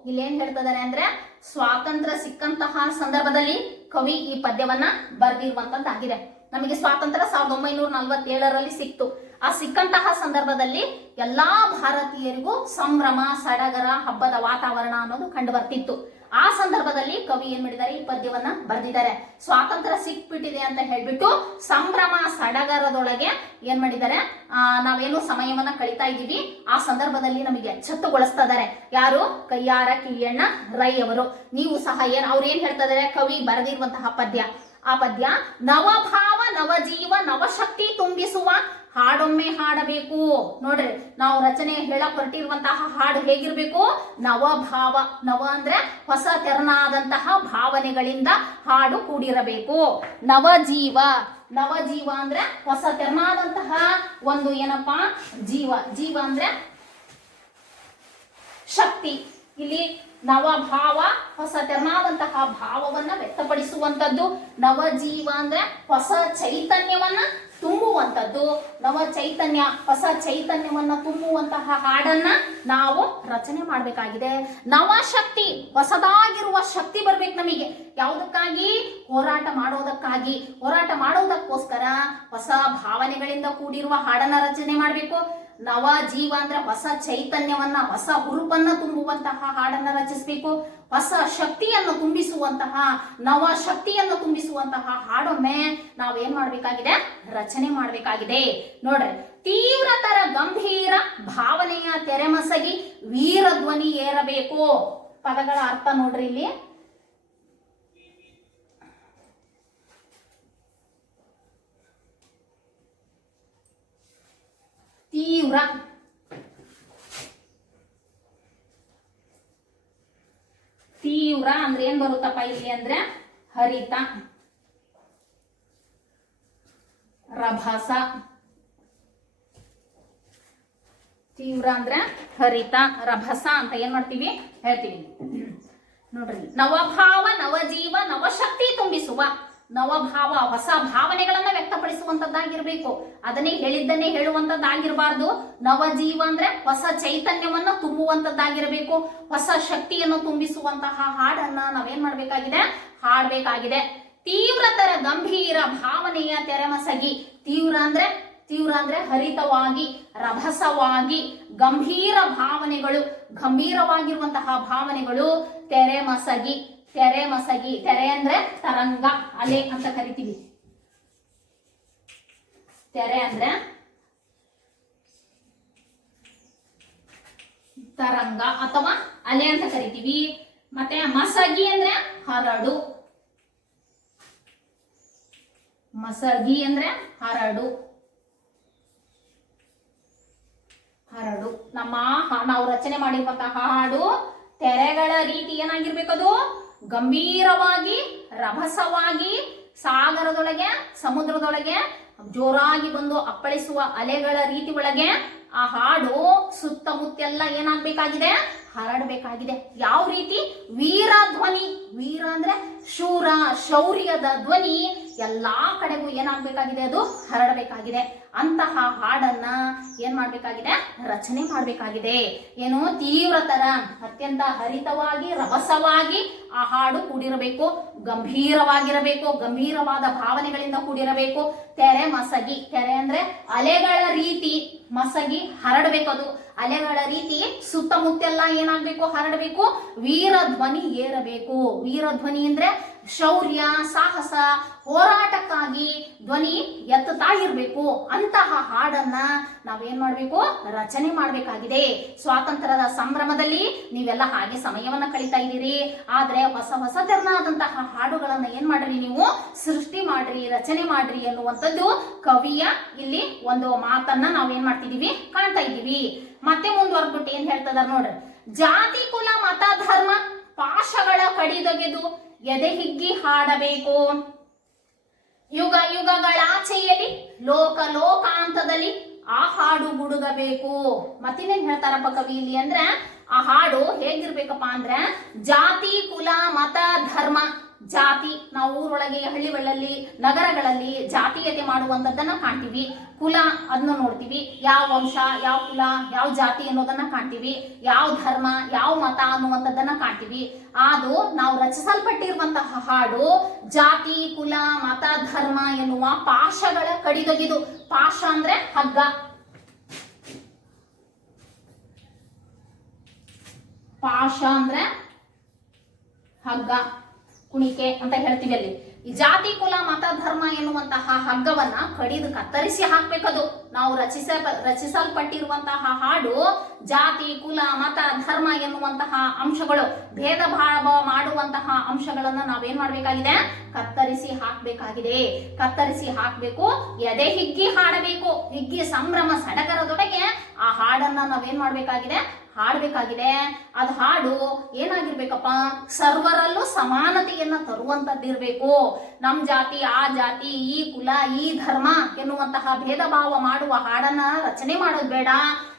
ಇಲ್ಲೇನ್ ಹೇಳ್ತಿದ್ದಾರೆ ಅಂದ್ರೆ ಸ್ವಾತಂತ್ರ್ಯ ಸಿಕ್ಕಂತಹ ಸಂದರ್ಭದಲ್ಲಿ ಕವಿ ಈ ಪದ್ಯವನ್ನ ಬರೆದಿರುವಂತದ್ದಾಗಿದೆ. ನಮಗೆ ಸ್ವಾತಂತ್ರ್ಯ 1947ರಲ್ಲಿ ಸಿಕ್ತು. ಆ ಸಿಕ್ಕಂತಹ ಸಂದರ್ಭದಲ್ಲಿ ಎಲ್ಲಾ ಭಾರತೀಯರಿಗೂ ಸಂಭ್ರಮ, ಸಡಗರ, ಹಬ್ಬದ ವಾತಾವರಣ ಅನ್ನೋದು ಕಂಡು ಬರ್ತಿತ್ತು. ಆ ಸಂದರ್ಭದಲ್ಲಿ ಕವಿ ಏನ್ ಮಾಡಿದ್ದಾರೆ, ಈ ಪದ್ಯವನ್ನ ಬರೆದಿದ್ದಾರೆ. ಸ್ವಾತಂತ್ರ್ಯ ಸಿಕ್ಬಿಟ್ಟಿದೆ ಅಂತ ಹೇಳ್ಬಿಟ್ಟು ಸಂಭ್ರಮ ಸಡಗರದೊಳಗೆ ಏನ್ ಮಾಡಿದ್ದಾರೆ, ನಾವೇನು ಸಮಯವನ್ನ ಕಳೀತಾ ಇದ್ದೀವಿ, ಆ ಸಂದರ್ಭದಲ್ಲಿ ನಮಗೆ ಎಚ್ಚೆತ್ತುಗೊಳಿಸ್ತಾ ಇದ್ದಾರೆ. ಯಾರು? ಕಯ್ಯಾರ ಕಿಯ್ಯಣ್ಣ ರೈ ಅವರು. ನೀವು ಸಹ ಅವ್ರು ಏನ್ ಹೇಳ್ತಾ ಇದಾರೆ, ಕವಿ ಬರೆದಿರುವಂತಹ ಪದ್ಯ, ಆ ಪದ್ಯ ನವಭಾವ ನವಜೀವ ನವಶಕ್ತಿ ತುಂಬಿಸುವ ಹಾಡೊಮ್ಮೆ ಹಾಡಬೇಕು. ನೋಡ್ರಿ, ನಾವು ರಚನೆ ಹೇಳಕ್ ಹೊರಟಿರುವಂತಹ ಹಾಡು ಹೇಗಿರ್ಬೇಕು? ನವಭಾವ, ನವ ಅಂದ್ರೆ ಹೊಸ ತೆರನಾದಂತಹ ಭಾವನೆಗಳಿಂದ ಹಾಡು ಕೂಡಿರಬೇಕು. ನವಜೀವ, ನವಜೀವ ಅಂದ್ರೆ ಹೊಸ ತೆರನಾದಂತಹ ಒಂದು ಏನಪ್ಪಾ ಜೀವ, ಜೀವ ಅಂದ್ರೆ ಶಕ್ತಿ. ಇಲ್ಲಿ ನವಭಾವ ಹೊಸ ತೆರನಾದಂತಹ ಭಾವವನ್ನ ವ್ಯಕ್ತಪಡಿಸುವಂತದ್ದು. ನವಜೀವ ಅಂದ್ರೆ ಹೊಸ ಚೈತನ್ಯವನ್ನ ತುಂಬುವಂತದ್ದು. ನವ ಚೈತನ್ಯ, ಹೊಸ ಚೈತನ್ಯವನ್ನ ತುಂಬುವಂತಹ ಹಾಡನ್ನ ನಾವು ರಚನೆ ಮಾಡಬೇಕಾಗಿದೆ. ನವಶಕ್ತಿ, ಹೊಸದಾಗಿರುವ ಶಕ್ತಿ ಬರ್ಬೇಕು ನಮಗೆ. ಯಾವುದಕ್ಕಾಗಿ? ಹೋರಾಟ ಮಾಡೋದಕ್ಕಾಗಿ. ಹೋರಾಟ ಮಾಡೋದಕ್ಕೋಸ್ಕರ ಹೊಸ ಭಾವನೆಗಳಿಂದ ಕೂಡಿರುವ ಹಾಡನ್ನ ರಚನೆ ಮಾಡಬೇಕು. ನವ ಜೀವ ಅಂದ್ರೆ ಹೊಸ ಚೈತನ್ಯವನ್ನ, ಹೊಸ ಹುರುಪನ್ನ ತುಂಬುವಂತಹ ಹಾಡನ್ನ ರಚಿಸಬೇಕು. ಹೊಸ ಶಕ್ತಿಯನ್ನು ತುಂಬಿಸುವಂತಹ, ನವ ಶಕ್ತಿಯನ್ನು ತುಂಬಿಸುವಂತಹ ಹಾಡೊಮ್ಮೆ ನಾವೇನ್ ಮಾಡ್ಬೇಕಾಗಿದೆ, ರಚನೆ ಮಾಡ್ಬೇಕಾಗಿದೆ. ನೋಡ್ರಿ, ತೀವ್ರತರ ಗಂಭೀರ ಭಾವನೆಯ ತೆರೆಮಸಗಿ ವೀರ ಧ್ವನಿ ಏರಬೇಕು. ಪದಗಳ ಅರ್ಥ ನೋಡ್ರಿ ಇಲ್ಲಿ. ತೀವ್ರ, ತೀವ್ರ ಅಂದ್ರೆ ಏನ್ ಬರುತ್ತಪ್ಪ ಇಲ್ಲಿ ಅಂದ್ರೆ ಹರಿತ, ರಭಸ. ತೀವ್ರ ಅಂದ್ರೆ ಹರಿತ, ರಭಸ ಅಂತ ಏನ್ ಮಾಡ್ತೀವಿ, ಹೇಳ್ತೀವಿ. ನೋಡ್ರಿ, ನವಭಾವ ನವಜೀವ ನವಶಕ್ತಿ ತುಂಬಿಸುವ. ನವಭಾವ ಹೊಸ ಭಾವನೆಗಳನ್ನ ವ್ಯಕ್ತಪಡಿಸುವಂತದ್ದಾಗಿರ್ಬೇಕು. ಅದನ್ನೇ ಹೇಳಿದ್ದನ್ನೇ ಹೇಳುವಂತದ್ದಾಗಿರಬಾರ್ದು. ನವಜೀವ ಅಂದ್ರೆ ಹೊಸ ಚೈತನ್ಯವನ್ನ ತುಂಬುವಂತದ್ದಾಗಿರಬೇಕು. ಹೊಸ ಶಕ್ತಿಯನ್ನು ತುಂಬಿಸುವಂತಹ ಹಾಡನ್ನ ನಾವೇನ್ ಮಾಡ್ಬೇಕಾಗಿದೆ, ಹಾಡ್ಬೇಕಾಗಿದೆ. ತೀವ್ರತರ ಗಂಭೀರ ಭಾವನೆಯ ತೆರೆಮಸಗಿ. ತೀವ್ರ ಅಂದ್ರೆ ಹರಿತವಾಗಿ, ರಭಸವಾಗಿ, ಗಂಭೀರ ಭಾವನೆಗಳು, ಗಂಭೀರವಾಗಿರುವಂತಹ ಭಾವನೆಗಳು. ತೆರೆಮಸಗಿ, ತೆರೆಮಸಗಿ, ತೆರೆ ಅಂದ್ರೆ ತರಂಗ, ಅಲೆ ಅಂತ ಕರಿತೀವಿ. ತೆರೆ ಅಂದ್ರೆ ತರಂಗ ಅಥವಾ ಅಲೆ ಅಂತ ಕರಿತೀವಿ. ಮತ್ತೆ ಮಸಗಿ ಅಂದ್ರೆ ಹರಡು, ಮಸಗಿ ಅಂದ್ರೆ ಹರಡು, ಹರಡು. ನಾವು ರಚನೆ ಮಾಡಿರುವಂತಹ ಹಾಡು ತೆರೆಗಳ ರೀತಿ ಏನಾಗಿರ್ಬೇಕದು, ಗಂಭೀರವಾಗಿ, ರಭಸವಾಗಿ, ಸಾಗರದೊಳಗೆ, ಸಮುದ್ರದೊಳಗೆ ಜೋರಾಗಿ ಬಂದು ಅಪ್ಪಳಿಸುವ ಅಲೆಗಳ ರೀತಿ ಒಳಗೆ ಆ ಹಾಡು ಸುತ್ತಮುತ್ತೆಲ್ಲ ಏನಾಗಬೇಕಾಗಿದೆ, ಹರಡಬೇಕಾಗಿದೆ. ಯಾವ ರೀತಿ? ವೀರ ಧ್ವನಿ. ವೀರ ಅಂದ್ರೆ ಶೂರ, ಶೌರ್ಯದ ಧ್ವನಿ ಎಲ್ಲಾ ಕಡೆಗೂ ಏನಾಗಬೇಕಾಗಿದೆ, ಅದು ಹರಡಬೇಕಾಗಿದೆ. ಅಂತಹ ಹಾಡನ್ನ ಏನ್ ಮಾಡ್ಬೇಕಾಗಿದೆ, ರಚನೆ ಮಾಡ್ಬೇಕಾಗಿದೆ. ಏನು? ತೀವ್ರತರ, ಅತ್ಯಂತ ಹರಿತವಾಗಿ, ರಭಸವಾಗಿ ಆ ಹಾಡು ಕೂಡಿರಬೇಕು. ಗಂಭೀರವಾಗಿರಬೇಕು, ಗಂಭೀರವಾದ ಭಾವನೆಗಳಿಂದ ಕೂಡಿರಬೇಕು. ತೆರೆ ಮಸಗಿ, ತೆರೆ ಅಂದ್ರೆ ಅಲೆಗಳ ರೀತಿ, ಮಸಗಿ ಹರಡಬೇಕು. ಅದು ಅಲೆಗಳ ರೀತಿ ಸುತ್ತಮುತ್ತೆಲ್ಲ ಏನಾಗ್ಬೇಕು, ಹರಡಬೇಕು. ವೀರ ಧ್ವನಿ ಏರಬೇಕು. ವೀರ ಧ್ವನಿ ಅಂದ್ರೆ ಶೌರ್ಯ, ಸಾಹಸ, ಹೋರಾಟಕ್ಕಾಗಿ ಧ್ವನಿ ಎತ್ತುತ್ತಾ ಇರಬೇಕು. ಅಂತಹ ಹಾಡನ್ನ ನಾವೇನ್ ಮಾಡ್ಬೇಕು, ರಚನೆ ಮಾಡ್ಬೇಕಾಗಿದೆ. ಸ್ವಾತಂತ್ರ್ಯದ ಸಂಭ್ರಮದಲ್ಲಿ ನೀವೆಲ್ಲ ಹಾಗೆ ಸಮಯವನ್ನ ಕಳೀತಾ ಇದ್ದೀರಿ. ಆದ್ರೆ ಹೊಸ ಹೊಸ ತೆರನಾದಂತಹ ಹಾಡುಗಳನ್ನ ಏನ್ ಮಾಡ್ರಿ, ನೀವು ಸೃಷ್ಟಿ ಮಾಡ್ರಿ, ರಚನೆ ಮಾಡ್ರಿ ಎನ್ನುವಂಥದ್ದು ಕವಿಯ ಇಲ್ಲಿ ಒಂದು ಮಾತನ್ನ ನಾವೇನ್ ಮಾಡ್ತಿದೀವಿ, ಕಾಣ್ತಾ ಇದ್ದೀವಿ. ಮತ್ತೆ ಮುಂದುವರೆದ್ಬಿಟ್ಟು ಏನ್ ಹೇಳ್ತದಾರ ನೋಡ್ರಿ. ಜಾತಿ ಕುಲ ಮತ ಧರ್ಮ ಪಾಶಗಳ ಕಡಿದೊಗೆದು ಎದೆ ಹಿಗ್ಗಿ ಹಾಡಬೇಕು. ಯುಗ ಯುಗಗಳಾಚೆಯಲ್ಲಿ ಲೋಕ ಲೋಕಾಂತದಲ್ಲಿ ಆ ಹಾಡು ಗುಡುಗಬೇಕು. ಮತ್ತಿನ್ನೇನ್ ಹೇಳ್ತಾರಪ್ಪ ಕವಿ ಇಲ್ಲಿ ಅಂದ್ರೆ, ಆ ಹಾಡು ಹೇಗಿರ್ಬೇಕಪ್ಪ ಅಂದ್ರೆ ಜಾತಿ ಕುಲ ಮತ ಧರ್ಮ ಜಾತಿ, ನಾವು ಊರೊಳಗೆ ಹಳ್ಳಿಗಳಲ್ಲಿ ನಗರಗಳಲ್ಲಿ ಜಾತೀಯತೆ ಮಾಡುವಂಥದ್ದನ್ನ ಕಾಣ್ತೀವಿ. ಕುಲ ಅದನ್ನ ನೋಡ್ತೀವಿ, ಯಾವ ವಂಶ, ಯಾವ ಕುಲ, ಯಾವ ಜಾತಿ ಅನ್ನೋದನ್ನ ಕಾಣ್ತೀವಿ. ಯಾವ ಧರ್ಮ, ಯಾವ ಮತ ಅನ್ನುವಂಥದ್ದನ್ನ ಕಾಣ್ತೀವಿ. ಅದು ನಾವು ರಚಿಸಲ್ಪಟ್ಟಿರುವಂತಹ ಹಾಡು ಜಾತಿ, ಕುಲ, ಮತ, ಧರ್ಮ ಎನ್ನುವ ಪಾಶಗಳ ಕಡಿದೊಗೆದು. ಪಾಶ ಅಂದ್ರೆ ಹಗ್ಗ, ಪಾಶ ಅಂದ್ರೆ ಹಗ್ಗ, ಕುಣಿಕೆ ಅಂತ ಹೇಳ್ತೀವಿ. ಅಲ್ಲಿ ಈ ಜಾತಿ, ಕುಲ, ಮತ, ಧರ್ಮ ಎನ್ನುವಂತಹ ಹಗ್ಗವನ್ನ ಕಡಿದು ಕತ್ತರಿಸಿ ಹಾಕ್ಬೇಕದು. ನಾವು ರಚಿಸಲ್ಪಟ್ಟಿರುವಂತಹ ಹಾಡು ಜಾತಿ, ಕುಲ, ಮತ, ಧರ್ಮ ಎನ್ನುವಂತಹ ಅಂಶಗಳು, ಭೇದ ಭಾವ ಮಾಡುವಂತಹ ಅಂಶಗಳನ್ನ ನಾವೇನ್ ಮಾಡ್ಬೇಕಾಗಿದೆ? ಕತ್ತರಿಸಿ ಹಾಕ್ಬೇಕಾಗಿದೆ. ಕತ್ತರಿಸಿ ಹಾಕ್ಬೇಕು. ಎದೆ ಹಿಗ್ಗಿ ಹಾಡಬೇಕು. ಹಿಗ್ಗಿ ಸಂಭ್ರಮ ಸಡಗರದೊಳಗೆ ಆ ಹಾಡನ್ನ ನಾವೇನ್ ಮಾಡ್ಬೇಕಾಗಿದೆ? ಹಾಡಬೇಕಾಗಿದೆ. ಅದು ಹಾಡು ಏನಾಗಿರ್ಬೇಕಪ್ಪ? ಸರ್ವರಲ್ಲೂ ಸಮಾನತೆಯನ್ನ ತರುವಂತದ್ದಿರ್ಬೇಕು. ನಮ್ ಜಾತಿ, ಆ ಜಾತಿ, ಈ ಕುಲ, ಈ ಧರ್ಮ ಎನ್ನುವಂತಹ ಭೇದ ಭಾವ ಮಾಡುವ ಹಾಡನ್ನ ರಚನೆ ಮಾಡೋದು ಬೇಡ.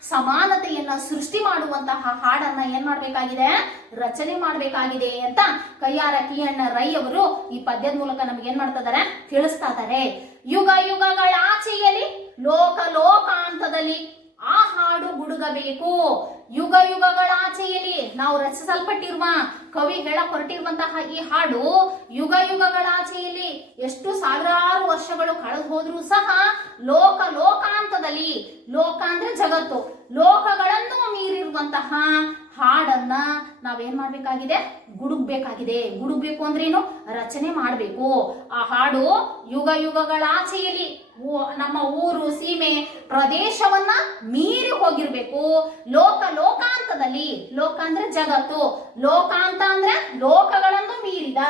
ಸಮಾನತೆಯನ್ನ ಸೃಷ್ಟಿ ಮಾಡುವಂತಹ ಹಾಡನ್ನ ಏನ್ ಮಾಡ್ಬೇಕಾಗಿದೆ? ರಚನೆ ಮಾಡ್ಬೇಕಾಗಿದೆ ಅಂತ ಕಯ್ಯಾರ ಕಿಯಣ್ಣ ರೈ ಅವರು ಈ ಪದ್ಯದ ಮೂಲಕ ನಮ್ಗೆ ಏನ್ ಮಾಡ್ತಾ ಇದಾರೆ? ತಿಳಿಸ್ತಾ ಇದ್ದಾರೆ. ಯುಗ ಯುಗಗಳ ಆಚೆಯಲ್ಲಿ, ಲೋಕ ಲೋಕಾಂತದಲ್ಲಿ ಆ ಹಾಡು ಗುಡುಗಬೇಕು. ಯುಗ ಯುಗಗಳ ಆಚೆಯಲ್ಲಿ ನಾವು ರಚಿಸಲ್ಪಟ್ಟಿರುವ, ಕವಿ ಹೇಳಕ್ ಹೊರಟಿರುವಂತಹ ಈ ಹಾಡು ಯುಗ ಯುಗಗಳ ಆಚೆಯಲ್ಲಿ ಎಷ್ಟು ಸಾವಿರಾರು ವರ್ಷಗಳು ಕಳೆದು ಹೋದ್ರೂ ಸಹ ಲೋಕ ಲೋಕಾಂತದಲ್ಲಿ, ಲೋಕ ಅಂದ್ರೆ ಜಗತ್ತು, ಲೋಕಗಳನ್ನು ಮೀರಿರುವಂತಹ ಹಾಡನ್ನ ನಾವೇನ್ ಮಾಡ್ಬೇಕಾಗಿದೆ? ಗುಡುಗ್ಬೇಕಾಗಿದೆ. ಗುಡುಗ್ಬೇಕು ಅಂದ್ರೇನು? ರಚನೆ ಮಾಡ್ಬೇಕು. ಆ ಹಾಡು ಯುಗ ಯುಗಗಳ ಆಚೆಯಲ್ಲಿ ನಮ್ಮ ಊರು, ಸೀಮೆ, ಪ್ರದೇಶವನ್ನ ಮೀರಿ ಹೋಗಿರ್ಬೇಕು. ಲೋಕ ಲೋಕಾಂತದಲ್ಲಿ, ಲೋಕ ಅಂದ್ರೆ ಜಗತ್ತು, ಲೋಕಾಂತ ಅಂದ್ರೆ ಲೋಕಗಳನ್ನು ಮೀರಿದ,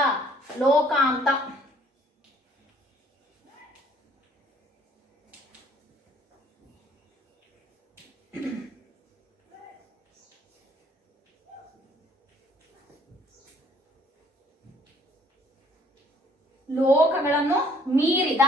ಲೋಕಾಂತ. ಲೋಕಗಳನ್ನು ಮೀರಿದ,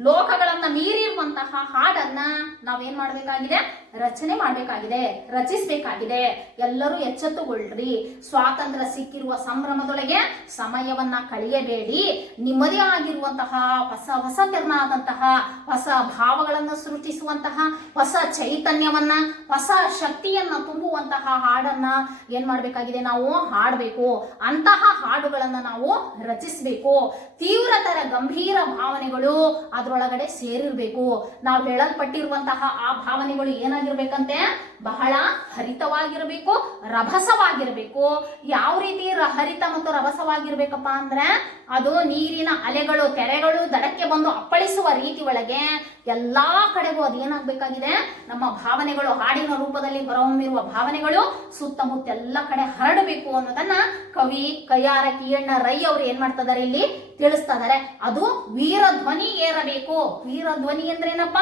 ಲೋಕಗಳನ್ನ ಮೀರಿರುವಂತಹ ಹಾಡನ್ನ ನಾವೇನ್ ಮಾಡ್ಬೇಕಾಗಿದೆ? ರಚನೆ ಮಾಡ್ಬೇಕಾಗಿದೆ, ರಚಿಸಬೇಕಾಗಿದೆ. ಎಲ್ಲರೂ ಎಚ್ಚೆತ್ತುಗೊಳ್ರಿ. ಸ್ವಾತಂತ್ರ್ಯ ಸಿಕ್ಕಿರುವ ಸಂಭ್ರಮದೊಳಗೆ ಸಮಯವನ್ನ ಕಳೆಯಬೇಡಿ. ನಿಮ್ಮದೇ ಆಗಿರುವಂತಹ ಹೊಸ ಹೊಸ ತೆರನಾದಂತಹ ಹೊಸ ಭಾವಗಳನ್ನು ಸೃಷ್ಟಿಸುವಂತಹ ಹೊಸ ಚೈತನ್ಯವನ್ನ, ಹೊಸ ಶಕ್ತಿಯನ್ನ ತುಂಬುವಂತಹ ಹಾಡನ್ನ ಏನ್ ಮಾಡ್ಬೇಕಾಗಿದೆ? ನಾವು ಹಾಡಬೇಕು. ಅಂತಹ ಹಾಡುಗಳನ್ನ ನಾವು ರಚಿಸಬೇಕು. ತೀವ್ರತರ ಗಂಭೀರ ಭಾವನೆಗಳು ಅದ್ರೊಳಗಡೆ ಸೇರಿರ್ಬೇಕು. ನಾವು ಹೇಳಲ್ಪಟ್ಟಿರುವಂತಹ ಆ ಭಾವನೆಗಳು ಏನಾಗಿರ್ಬೇಕಂತೆ? ಬಹಳ ಹರಿತವಾಗಿರ್ಬೇಕು, ರಭಸವಾಗಿರ್ಬೇಕು. ಯಾವ ರೀತಿ ಹರಿತ ಮತ್ತು ರಭಸವಾಗಿರ್ಬೇಕಪ್ಪ ಅಂದ್ರೆ, ಅದು ನೀರಿನ ಅಲೆಗಳು, ತೆರೆಗಳು ದಡಕ್ಕೆ ಬಂದು ಅಪ್ಪಳಿಸುವ ರೀತಿ ಒಳಗೆ ಎಲ್ಲಾ ಕಡೆಗೂ ಅದು ಏನಾಗಬೇಕಾಗಿದೆ? ನಮ್ಮ ಭಾವನೆಗಳು, ಹಾಡಿನ ರೂಪದಲ್ಲಿ ಹೊರಹೊಮ್ಮಿರುವ ಭಾವನೆಗಳು ಸುತ್ತಮುತ್ತ ಎಲ್ಲ ಕಡೆ ಹರಡಬೇಕು ಅನ್ನೋದನ್ನ ಕವಿ ಕಯ್ಯಾರ ಕಿಯಣ್ಣ ರೈ ಅವರು ಏನ್ ಮಾಡ್ತಾ ಇದಾರೆ? ಇಲ್ಲಿ ತಿಳಿಸ್ತಾ ಇದಾರೆ. ಅದು ವೀರ ಧ್ವನಿ ಏರಬೇಕು. ವೀರ ಧ್ವನಿ ಅಂದ್ರೆ ಏನಪ್ಪ?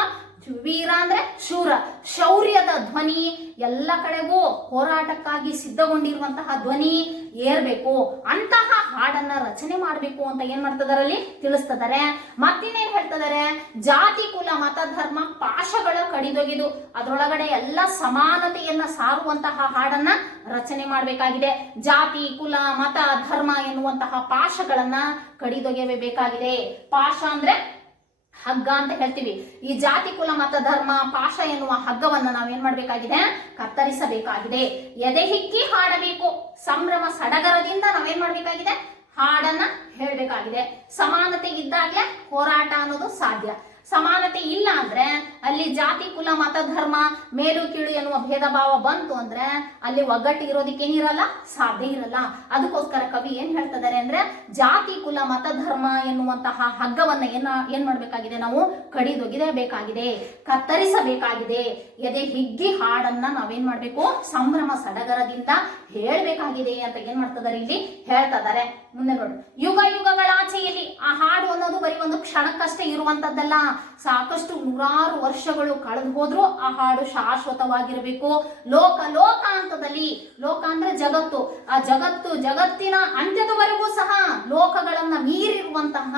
ವೀರ ಅಂದ್ರೆ ಶೂರ, ಶೌರ್ಯದ ಧ್ವನಿ. ಎಲ್ಲ ಕಡೆಗೂ ಹೋರಾಟಕ್ಕಾಗಿ ಸಿದ್ಧಗೊಂಡಿರುವಂತಹ ಧ್ವನಿ ಏರ್ಬೇಕು. ಅಂತಹ ಹಾಡನ್ನ ರಚನೆ ಮಾಡಬೇಕು ಅಂತ ಏನ್ ಮಾಡ್ತಿದಾರಲ್ಲಿ? ತಿಳಿಸ್ತಿದ್ದಾರೆ. ಮತ್ತಿನ್ನೇನ್ ಹೇಳ್ತಿದ್ದಾರೆ? ಜಾತಿ, ಕುಲ, ಮತ, ಧರ್ಮ ಪಾಶಗಳ ಕಡಿದೊಗೆದು ಅದ್ರೊಳಗಡೆ ಎಲ್ಲ ಸಮಾನತೆಯನ್ನ ಸಾರುವಂತಹ ಹಾಡನ್ನ ರಚನೆ ಮಾಡಬೇಕಾಗಿದೆ. ಜಾತಿ, ಕುಲ, ಮತ, ಧರ್ಮ ಎನ್ನುವಂತಹ ಪಾಶಗಳನ್ನ ಕಡಿದೊಗೆಯಬೇಕಾಗಿದೆ. ಪಾಶ ಅಂದ್ರೆ ಹಗ್ಗ ಅಂತ ಹೇಳ್ತೀವಿ. ಈ ಜಾತಿ, ಕುಲ, ಮತ, ಧರ್ಮ, ಪಾಶ ಎನ್ನುವ ಹಗ್ಗವನ್ನ ನಾವೇನ್ ಮಾಡ್ಬೇಕಾಗಿದೆ? ಕತ್ತರಿಸಬೇಕಾಗಿದೆ. ಎದೆ ಹಿಕ್ಕಿ ಹಾಡಬೇಕು. ಸಂಭ್ರಮ ಸಡಗರದಿಂದ ನಾವೇನ್ ಮಾಡ್ಬೇಕಾಗಿದೆ? ಹಾಡನ್ನ ಹೇಳ್ಬೇಕಾಗಿದೆ. ಸಮಾನತೆ ಇದ್ದಾಗ್ಲೇ ಹೋರಾಟ ಅನ್ನೋದು ಸಾಧ್ಯ. ಸಮಾನತೆ ಇಲ್ಲ ಅಂದ್ರೆ, ಅಲ್ಲಿ ಜಾತಿ, ಕುಲ, ಮತ, ಧರ್ಮ, ಮೇಲು ಕೀಳು ಎನ್ನುವ ಭೇದ ಭಾವ ಬಂತು ಅಂದ್ರೆ ಅಲ್ಲಿ ಒಗ್ಗಟ್ಟು ಇರೋದಕ್ಕೇನಿರಲ್ಲ, ಸಾಧ್ಯ ಇರಲ್ಲ. ಅದಕ್ಕೋಸ್ಕರ ಕವಿ ಏನ್ ಹೇಳ್ತಿದ್ದಾರೆ ಅಂದ್ರೆ, ಜಾತಿ, ಕುಲ, ಮತ, ಧರ್ಮ ಎನ್ನುವಂತಹ ಹಗ್ಗವನ್ನ ಏನ್ ಮಾಡ್ಬೇಕಾಗಿದೆ? ನಾವು ಕಡಿದೊಗೆಯಬೇಕಾಗಿದೆ, ಕತ್ತರಿಸಬೇಕಾಗಿದೆ. ಎದೆ ಹಿಗ್ಗಿ ಹಾಡನ್ನ ನಾವೇನ್ ಮಾಡ್ಬೇಕು? ಸಂಭ್ರಮ ಸಡಗರದಿಂದ ಹೇಳ್ಬೇಕಾಗಿದೆ ಅಂತ ಏನ್ ಮಾಡ್ತಿದ್ದಾರೆ? ಇಲ್ಲಿ ಹೇಳ್ತಾ ಇದ್ದಾರೆ. ಮುಂದೆ ನೋಡಿ, ಯುಗ ಯುಗಗಳ ಆಚೆಯಲ್ಲಿ ಆ ಹಾಡು ಅನ್ನೋದು ಬರೀ ಒಂದು ಕ್ಷಣಕ್ಕಷ್ಟೇ ಇರುವಂತದ್ದಲ್ಲ. ಸಾಕಷ್ಟು ನೂರಾರು ವರ್ಷಗಳು ಕಳೆದು ಹೋದ್ರೂ ಆ ಹಾಡು ಶಾಶ್ವತವಾಗಿರಬೇಕು. ಲೋಕ ಲೋಕಾಂತದಲ್ಲಿ, ಲೋಕ ಅಂದ್ರೆ ಜಗತ್ತು, ಆ ಜಗತ್ತಿನ ಅಂತ್ಯದವರೆಗೂ ಸಹ ಲೋಕಗಳನ್ನ ಮೀರಿರುವಂತಹ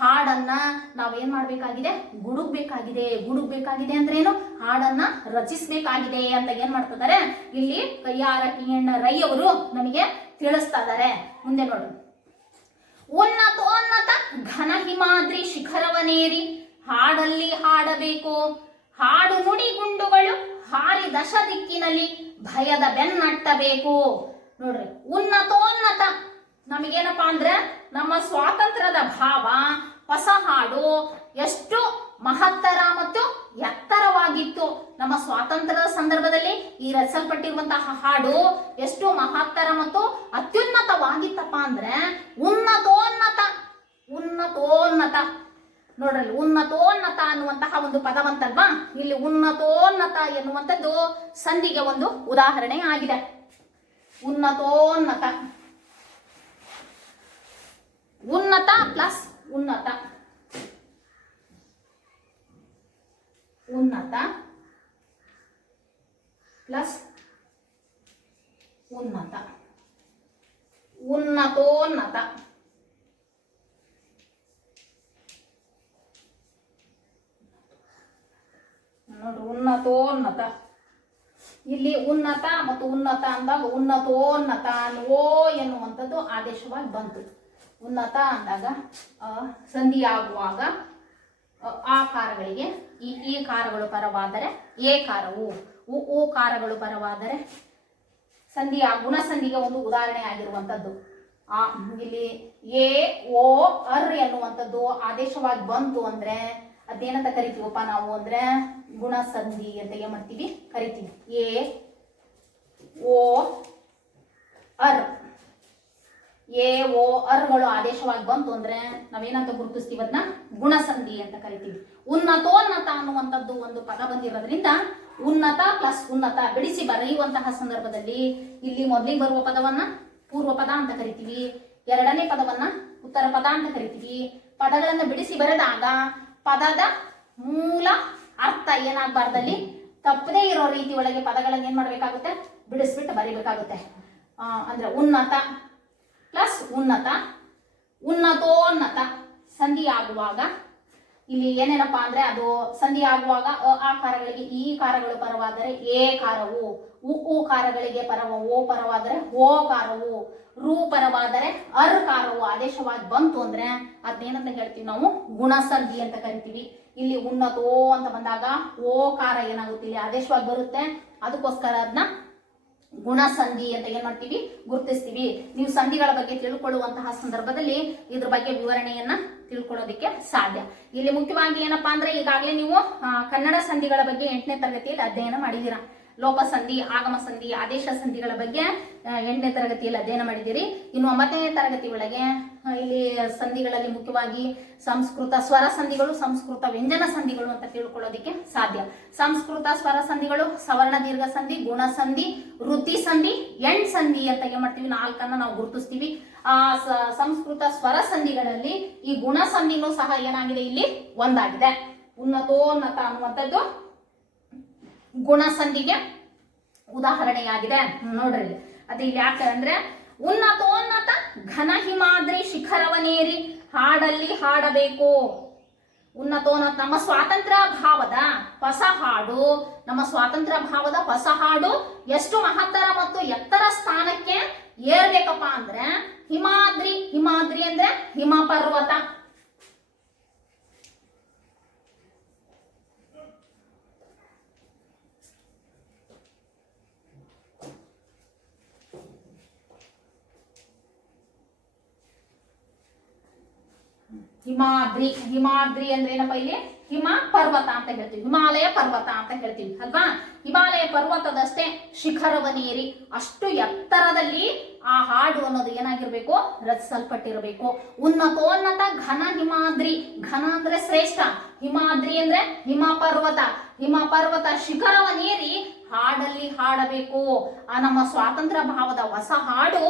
ಹಾಡನ್ನ ನಾವೇನ್ ಮಾಡ್ಬೇಕಾಗಿದೆ? ಗುಡುಗ್ಬೇಕಾಗಿದೆ ಅಂದ್ರೆ ಏನು? ಹಾಡನ್ನ ರಚಿಸಬೇಕಾಗಿದೆ ಅಂತ ಏನ್ ಮಾಡ್ತಿದ್ದಾರೆ? ಇಲ್ಲಿ ಕಯ್ಯಾರ ಕಿಯಣ್ಣ ರೈ ಅವರು ನಮಗೆ ತಿಳಿಸ್ತಾ ಇದ್ದಾರೆ. ಮುಂದೆ ನೋಡು, ಉನ್ನತೋನ್ನತ ಘನ ಹಿಮಾದ್ರಿ ಶಿಖರವನೇರಿ ಹಾಡಲ್ಲಿ ಹಾಡಬೇಕು. ಹಾಡು ನುಡಿ ಗುಂಡುಗಳು ಹಾರಿ ದಶ ದಿಕ್ಕಿನಲ್ಲಿ ಭಯದ ಬೆನ್ನಟ್ಟಬೇಕು. ನೋಡ್ರಿ, ಉನ್ನತೋನ್ನತ ನಮಗೇನಪ್ಪಾ ಅಂದ್ರೆ ನಮ್ಮ ಸ್ವಾತಂತ್ರ್ಯದ ಭಾವ, ಹೊಸ ಹಾಡು ಎಷ್ಟು ಮಹತ್ತರ ಮತ್ತು ಎತ್ತರವಾಗಿತ್ತು. ನಮ್ಮ ಸ್ವಾತಂತ್ರ್ಯದ ಸಂದರ್ಭದಲ್ಲಿ ಈ ರಚಿಸಲ್ಪಟ್ಟಿರುವಂತಹ ಹಾಡು ಎಷ್ಟು ಮಹತ್ತರ ಮತ್ತು ಅತ್ಯುನ್ನತವಾಗಿತ್ತಪ್ಪ ಅಂದ್ರೆ ಉನ್ನತೋನ್ನತ ಉನ್ನತೋನ್ನತ. ನೋಡ್ರಿ, ಉನ್ನತೋನ್ನತ ಅನ್ನುವಂತಹ ಒಂದು ಪದವಂತಲ್ವಾ, ಇಲ್ಲಿ ಉನ್ನತೋನ್ನತ ಎನ್ನುವಂಥದ್ದು ಸಂಧಿಗೆ ಒಂದು ಉದಾಹರಣೆ ಆಗಿದೆ. ಉನ್ನತೋನ್ನತ, ಉನ್ನತ ಪ್ಲಸ್ ಉನ್ನತ, ಉನ್ನತ ಪ್ಲಸ್ ಉನ್ನತ, ಉನ್ನತೋನ್ನತ. ನೋಡ್ರಿ, ಉನ್ನತೋನ್ನತ. ಇಲ್ಲಿ ಉನ್ನತ ಮತ್ತು ಉನ್ನತ ಅಂದಾಗ ಉನ್ನತೋನ್ನತ ಓ ಎನ್ನುವಂಥದ್ದು ಆದೇಶವಾಗಿ ಬಂತು. ಉನ್ನತ ಅಂದಾಗ ಸಂಧಿಯಾಗುವಾಗ ಆಕಾರಗಳಿಗೆ ಈ ಕಾರಗಳು ಪರವಾದರೆ ಎ ಕಾರವು, ಉ ಕಾರಗಳು ಪರವಾದರೆ ಸಂಧಿಯ ಗುಣಸಂಧಿಗೆ ಒಂದು ಉದಾಹರಣೆ ಆಗಿರುವಂಥದ್ದು. ಇಲ್ಲಿ ಎ ಓ ಅರ್ ಎನ್ನುವಂಥದ್ದು ಆದೇಶವಾಗಿ ಬಂತು ಅಂದ್ರೆ ಅದೇನಂತ ಕರಿತೀವಪ್ಪ ನಾವು ಅಂದ್ರೆ ಗುಣಸಂಧಿ ಅಂತ ಏನ್ ಮಾಡ್ತೀವಿ ಕರಿತೀವಿ. A O R, A O ಅರ್ಗಳು ಆದೇಶವಾಗಿ ಬಂತು ಅಂದ್ರೆ ನಾವೇನಂತ ಗುರುತಿಸ್ತೀವಿ, ಅದನ್ನ ಗುಣಸಂಧಿ ಅಂತ ಕರಿತೀವಿ. ಉನ್ನತೋನ್ನತ ಅನ್ನುವಂಥದ್ದು ಒಂದು ಪದ ಬಂದಿರೋದ್ರಿಂದ ಉನ್ನತ ಪ್ಲಸ್ ಉನ್ನತ ಬಿಡಿಸಿ ಬರೆಯುವಂತಹ ಸಂದರ್ಭದಲ್ಲಿ ಇಲ್ಲಿ ಮೊದಲಿಗೆ ಬರುವ ಪದವನ್ನ ಪೂರ್ವ ಪದ ಅಂತ ಕರಿತೀವಿ, ಎರಡನೇ ಪದವನ್ನ ಉತ್ತರ ಪದ ಅಂತ ಕರಿತೀವಿ. ಪದಗಳನ್ನ ಬಿಡಿಸಿ ಬರೆದಾಗ ಪದದ ಮೂಲ ಅರ್ಥ ಏನಾಗಬಾರ್ದಲ್ಲಿ ತಪ್ಪದೇ ಇರೋ ರೀತಿ ಒಳಗೆ ಪದಗಳನ್ನ ಏನ್ ಮಾಡ್ಬೇಕಾಗುತ್ತೆ, ಬಿಡಿಸ್ಬಿಟ್ಟು ಬರೀಬೇಕಾಗುತ್ತೆ. ಅಂದ್ರೆ ಉನ್ನತ ಪ್ಲಸ್ ಉನ್ನತ, ಉನ್ನತೋನ್ನತ ಸಂಧಿ ಆಗುವಾಗ ಇಲ್ಲಿ ಏನೇನಪ್ಪಾ ಅಂದ್ರೆ ಅದು ಸಂಧಿ ಆಗುವಾಗ ಆ ಕಾರಗಳಿಗೆ ಈ ಕಾರಗಳು ಪರವಾದರೆ ಎ ಕಾರವು, ಉ ಕಾರಗಳಿಗೆ ಓ ಪರವಾದರೆ ಓ ಕಾರವು, ರು ಪರವಾದರೆ ಅರ್ ಕಾರವು ಆದೇಶವಾಗಿ ಬಂತು ಅಂದ್ರೆ ಅದೇನಂತ ಹೇಳ್ತೀವಿ ನಾವು ಗುಣಸಂಧಿ ಅಂತ ಕರಿತೀವಿ. ಇಲ್ಲಿ ಉನ್ನತೋ ಅಂತ ಬಂದಾಗ ಓ ಕಾರ ಏನಾಗುತ್ತೆ ಇಲ್ಲಿ ಆದೇಶವಾಗಿ ಬರುತ್ತೆ, ಅದಕ್ಕೋಸ್ಕರ ಅದನ್ನ ಗುಣಸಂಧಿ ಅಂತ ಏನ್ ಮಾಡ್ತೀವಿ ಗುರುತಿಸ್ತೀವಿ. ನೀವು ಸಂಧಿಗಳ ಬಗ್ಗೆ ತಿಳ್ಕೊಳ್ಳುವಂತಹ ಸಂದರ್ಭದಲ್ಲಿ ಇದ್ರ ಬಗ್ಗೆ ವಿವರಣೆಯನ್ನ ತಿಳ್ಕೊಳ್ಳೋದಕ್ಕೆ ಸಾಧ್ಯ. ಇಲ್ಲಿ ಮುಖ್ಯವಾಗಿ ಏನಪ್ಪಾ ಅಂದ್ರೆ ಈಗಾಗಲೇ ನೀವು ಕನ್ನಡ ಸಂಧಿಗಳ ಬಗ್ಗೆ 8ನೇ ತರಗತಿಯಲ್ಲಿ ಅಧ್ಯಯನ ಮಾಡಿದ್ದೀರಾ. ಲೋಪ ಸಂಧಿ, ಆಗಮ ಸಂಧಿ, ಆದೇಶ ಸಂಧಿಗಳ ಬಗ್ಗೆ 8ನೇ ತರಗತಿಯಲ್ಲಿ ಅಧ್ಯಯನ ಮಾಡಿದ್ದೀರಿ. ಇನ್ನು 9ನೇ ತರಗತಿ ಒಳಗೆ ಇಲ್ಲಿ ಸಂಧಿಗಳಲ್ಲಿ ಮುಖ್ಯವಾಗಿ ಸಂಸ್ಕೃತ ಸ್ವರ ಸಂಧಿಗಳು, ಸಂಸ್ಕೃತ ವ್ಯಂಜನ ಸಂಧಿಗಳು ಅಂತ ತಿಳ್ಕೊಳ್ಳೋದಿಕ್ಕೆ ಸಾಧ್ಯ. ಸಂಸ್ಕೃತ ಸ್ವರ ಸಂಧಿಗಳು ಸವರ್ಣ ದೀರ್ಘ ಸಂಧಿ, ಗುಣ ಸಂಧಿ, ವೃತ್ತಿ ಸಂಧಿ, ಎಂಡ್ ಸಂಧಿ ಅಂತ ಏನ್ ಮಾಡ್ತೀವಿ 4ಅನ್ನ ನಾವು ಗುರುತಿಸ್ತೀವಿ. ಆ ಸಂಸ್ಕೃತ ಸ್ವರ ಸಂಧಿಗಳಲ್ಲಿ ಈ ಗುಣ ಸಂಧಿನೂ ಸಹ ಏನಾಗಿದೆ ಇಲ್ಲಿ ಒಂದಾಗಿದೆ. ಉನ್ನತೋನ್ನತ ಅನ್ನುವಂಥದ್ದು ಗುಣಸಂಧಿಗೆ ಉದಾಹರಣೆಯಾಗಿದೆ. ನೋಡ್ರಿ, ಅದು ಇಲ್ಲಿ ಯಾಕೆ ಅಂದ್ರೆ ಉನ್ನತೋನ್ನತ ಘನ ಹಿಮಾದ್ರಿ ಶಿಖರವನೇರಿ ಹಾಡಲ್ಲಿ ಹಾಡಬೇಕು. ಉನ್ನತೋನ್ನತ ನಮ್ಮ ಸ್ವಾತಂತ್ರ್ಯ ಭಾವದ ಹೊಸ ಹಾಡು, ನಮ್ಮ ಸ್ವಾತಂತ್ರ್ಯ ಭಾವದ ಹೊಸ ಹಾಡು ಎಷ್ಟು ಮಹತ್ತರ ಮತ್ತು ಎತ್ತರ ಸ್ಥಾನಕ್ಕೆ ಏರ್ಬೇಕಪ್ಪ ಅಂದ್ರೆ ಹಿಮಾದ್ರಿ, ಹಿಮಾದ್ರಿ ಅಂದ್ರೆ ಹಿಮ ಪರ್ವತ. ಹಿಮಾದ್ರಿ, ಹಿಮಾದ್ರಿ ಅಂದ್ರೆ ಏನಪ್ಪ ಇಲ್ಲಿ ಹಿಮ ಪರ್ವತ ಅಂತ ಹೇಳ್ತೀವಿ, ಹಿಮಾಲಯ ಪರ್ವತ ಅಂತ ಹೇಳ್ತೀವಿ ಅಲ್ವಾ. ಹಿಮಾಲಯ ಪರ್ವತದಷ್ಟೇ ಶಿಖರವನೇರಿ ಅಷ್ಟು ಎತ್ತರದಲ್ಲಿ ಆ ಹಾಡು ಅನ್ನೋದು ಏನಾಗಿರ್ಬೇಕು ರಚಿಸಲ್ಪಟ್ಟಿರಬೇಕು. ಉನ್ನತೋನ್ನತ ಘನ ಹಿಮಾದ್ರಿ, ಘನ ಅಂದ್ರೆ ಶ್ರೇಷ್ಠ, ಹಿಮಾದ್ರಿ ಅಂದ್ರೆ ಹಿಮ ಪರ್ವತ, ಹಿಮ ಪರ್ವತ ಶಿಖರವನೇರಿ ಹಾಡಲ್ಲಿ ಹಾಡಬೇಕು. ಆ ನಮ್ಮ ಸ್ವಾತಂತ್ರ್ಯ ಭಾವದ ಹೊಸ ಹಾಡು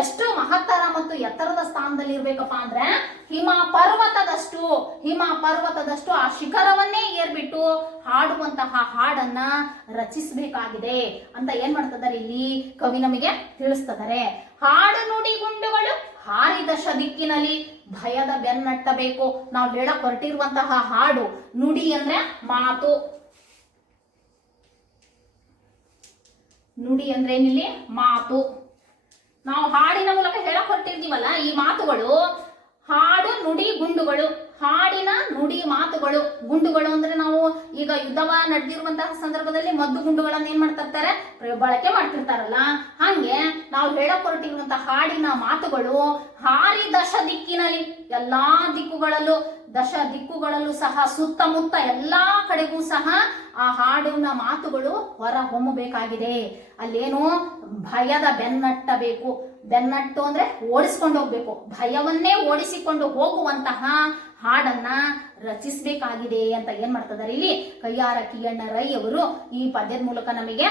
ಎಷ್ಟು ಮಹತ್ತರ ಮತ್ತು ಎತ್ತರದ ಸ್ಥಾನದಲ್ಲಿ ಇರ್ಬೇಕಪ್ಪ ಅಂದ್ರೆ ಹಿಮ ಪರ್ವತದಷ್ಟು, ಹಿಮ ಪರ್ವತದಷ್ಟು ಆ ಶಿಖರವನ್ನೇ ಏರ್ಬಿಟ್ಟು ಹಾಡುವಂತಹ ಹಾಡನ್ನ ರಚಿಸಬೇಕಾಗಿದೆ ಅಂತ ಏನ್ ಮಾಡ್ತಿದ್ದಾರೆ ಇಲ್ಲಿ ಕವಿ ನಮಗೆ ತಿಳಿಸ್ತಿದ್ದಾರೆ. ಹಾಡು ನುಡಿ ಗುಂಡುಗಳು ಹಾರಿ ದಶ ದಿಕ್ಕಿನಲ್ಲಿ ಭಯದ ಬೆನ್ನಟ್ಟಬೇಕು. ನಾವು ಹೇಳಕ್ ಹೊರಟಿರುವಂತಹ ಹಾಡು, ನುಡಿ ಅಂದ್ರೆ ಮಾತು, ನುಡಿ ಅಂದ್ರೆ ಏನಿಲ್ಲಿ ಮಾತು. ನಾವು ಹಾಡಿನ ಮೂಲಕ ಹೇಳಕ್ ಹೊರಟಿರ್ತೀವಲ್ಲ, ಈ ಮಾತುಗಳು ಗುಂಡುಗಳು, ಹಾಡಿನ ನುಡಿ ಮಾತುಗಳು. ಗುಂಡುಗಳು ಅಂದ್ರೆ ನಾವು ಈಗ ಯುದ್ಧವ ನಡೆದಿರುವಂತಹ ಸಂದರ್ಭದಲ್ಲಿ ಮದ್ದು ಗುಂಡುಗಳನ್ನ ಏನ್ ಮಾಡ್ತಿರ್ತಾರೆ, ಬಳಕೆ ಮಾಡ್ತಿರ್ತಾರಲ್ಲ, ಹಂಗೆ ನಾವು ಹೇಳಕ್ ಹೊರಟಿರುವಂತಹ ಹಾಡಿನ ಮಾತುಗಳು ಹಾರಿ ದಶ ದಿಕ್ಕಿನಲ್ಲಿ, ಎಲ್ಲಾ ದಿಕ್ಕುಗಳಲ್ಲೂ, ದಶ ದಿಕ್ಕುಗಳಲ್ಲೂ ಸಹ, ಸುತ್ತಮುತ್ತ ಎಲ್ಲಾ ಕಡೆಗೂ ಸಹ ಆ ಹಾಡಿನ ಮಾತುಗಳು ಹೊರ ಹೊಮ್ಮಬೇಕಾಗಿದೆ. ಅಲ್ಲೇನು ಭಯದ ಬೆನ್ನಟ್ಟಬೇಕು. ಬೆನ್ನಟ್ಟು ಅಂದ್ರೆ ಓಡಿಸ್ಕೊಂಡು ಹೋಗ್ಬೇಕು. ಭಯವನ್ನೇ ಓಡಿಸಿಕೊಂಡು ಹೋಗುವಂತಹ ಹಾಡನ್ನ ರಚಿಸಬೇಕಾಗಿದೆ ಅಂತ ಏನ್ ಮಾಡ್ತಿದ್ದಾರೆ ಇಲ್ಲಿ ಕಯ್ಯಾರ ಕಿಯಣ್ಣ ರೈ ಅವರು ಈ ಪದ್ಯದ ಮೂಲಕ ನಮಗೆ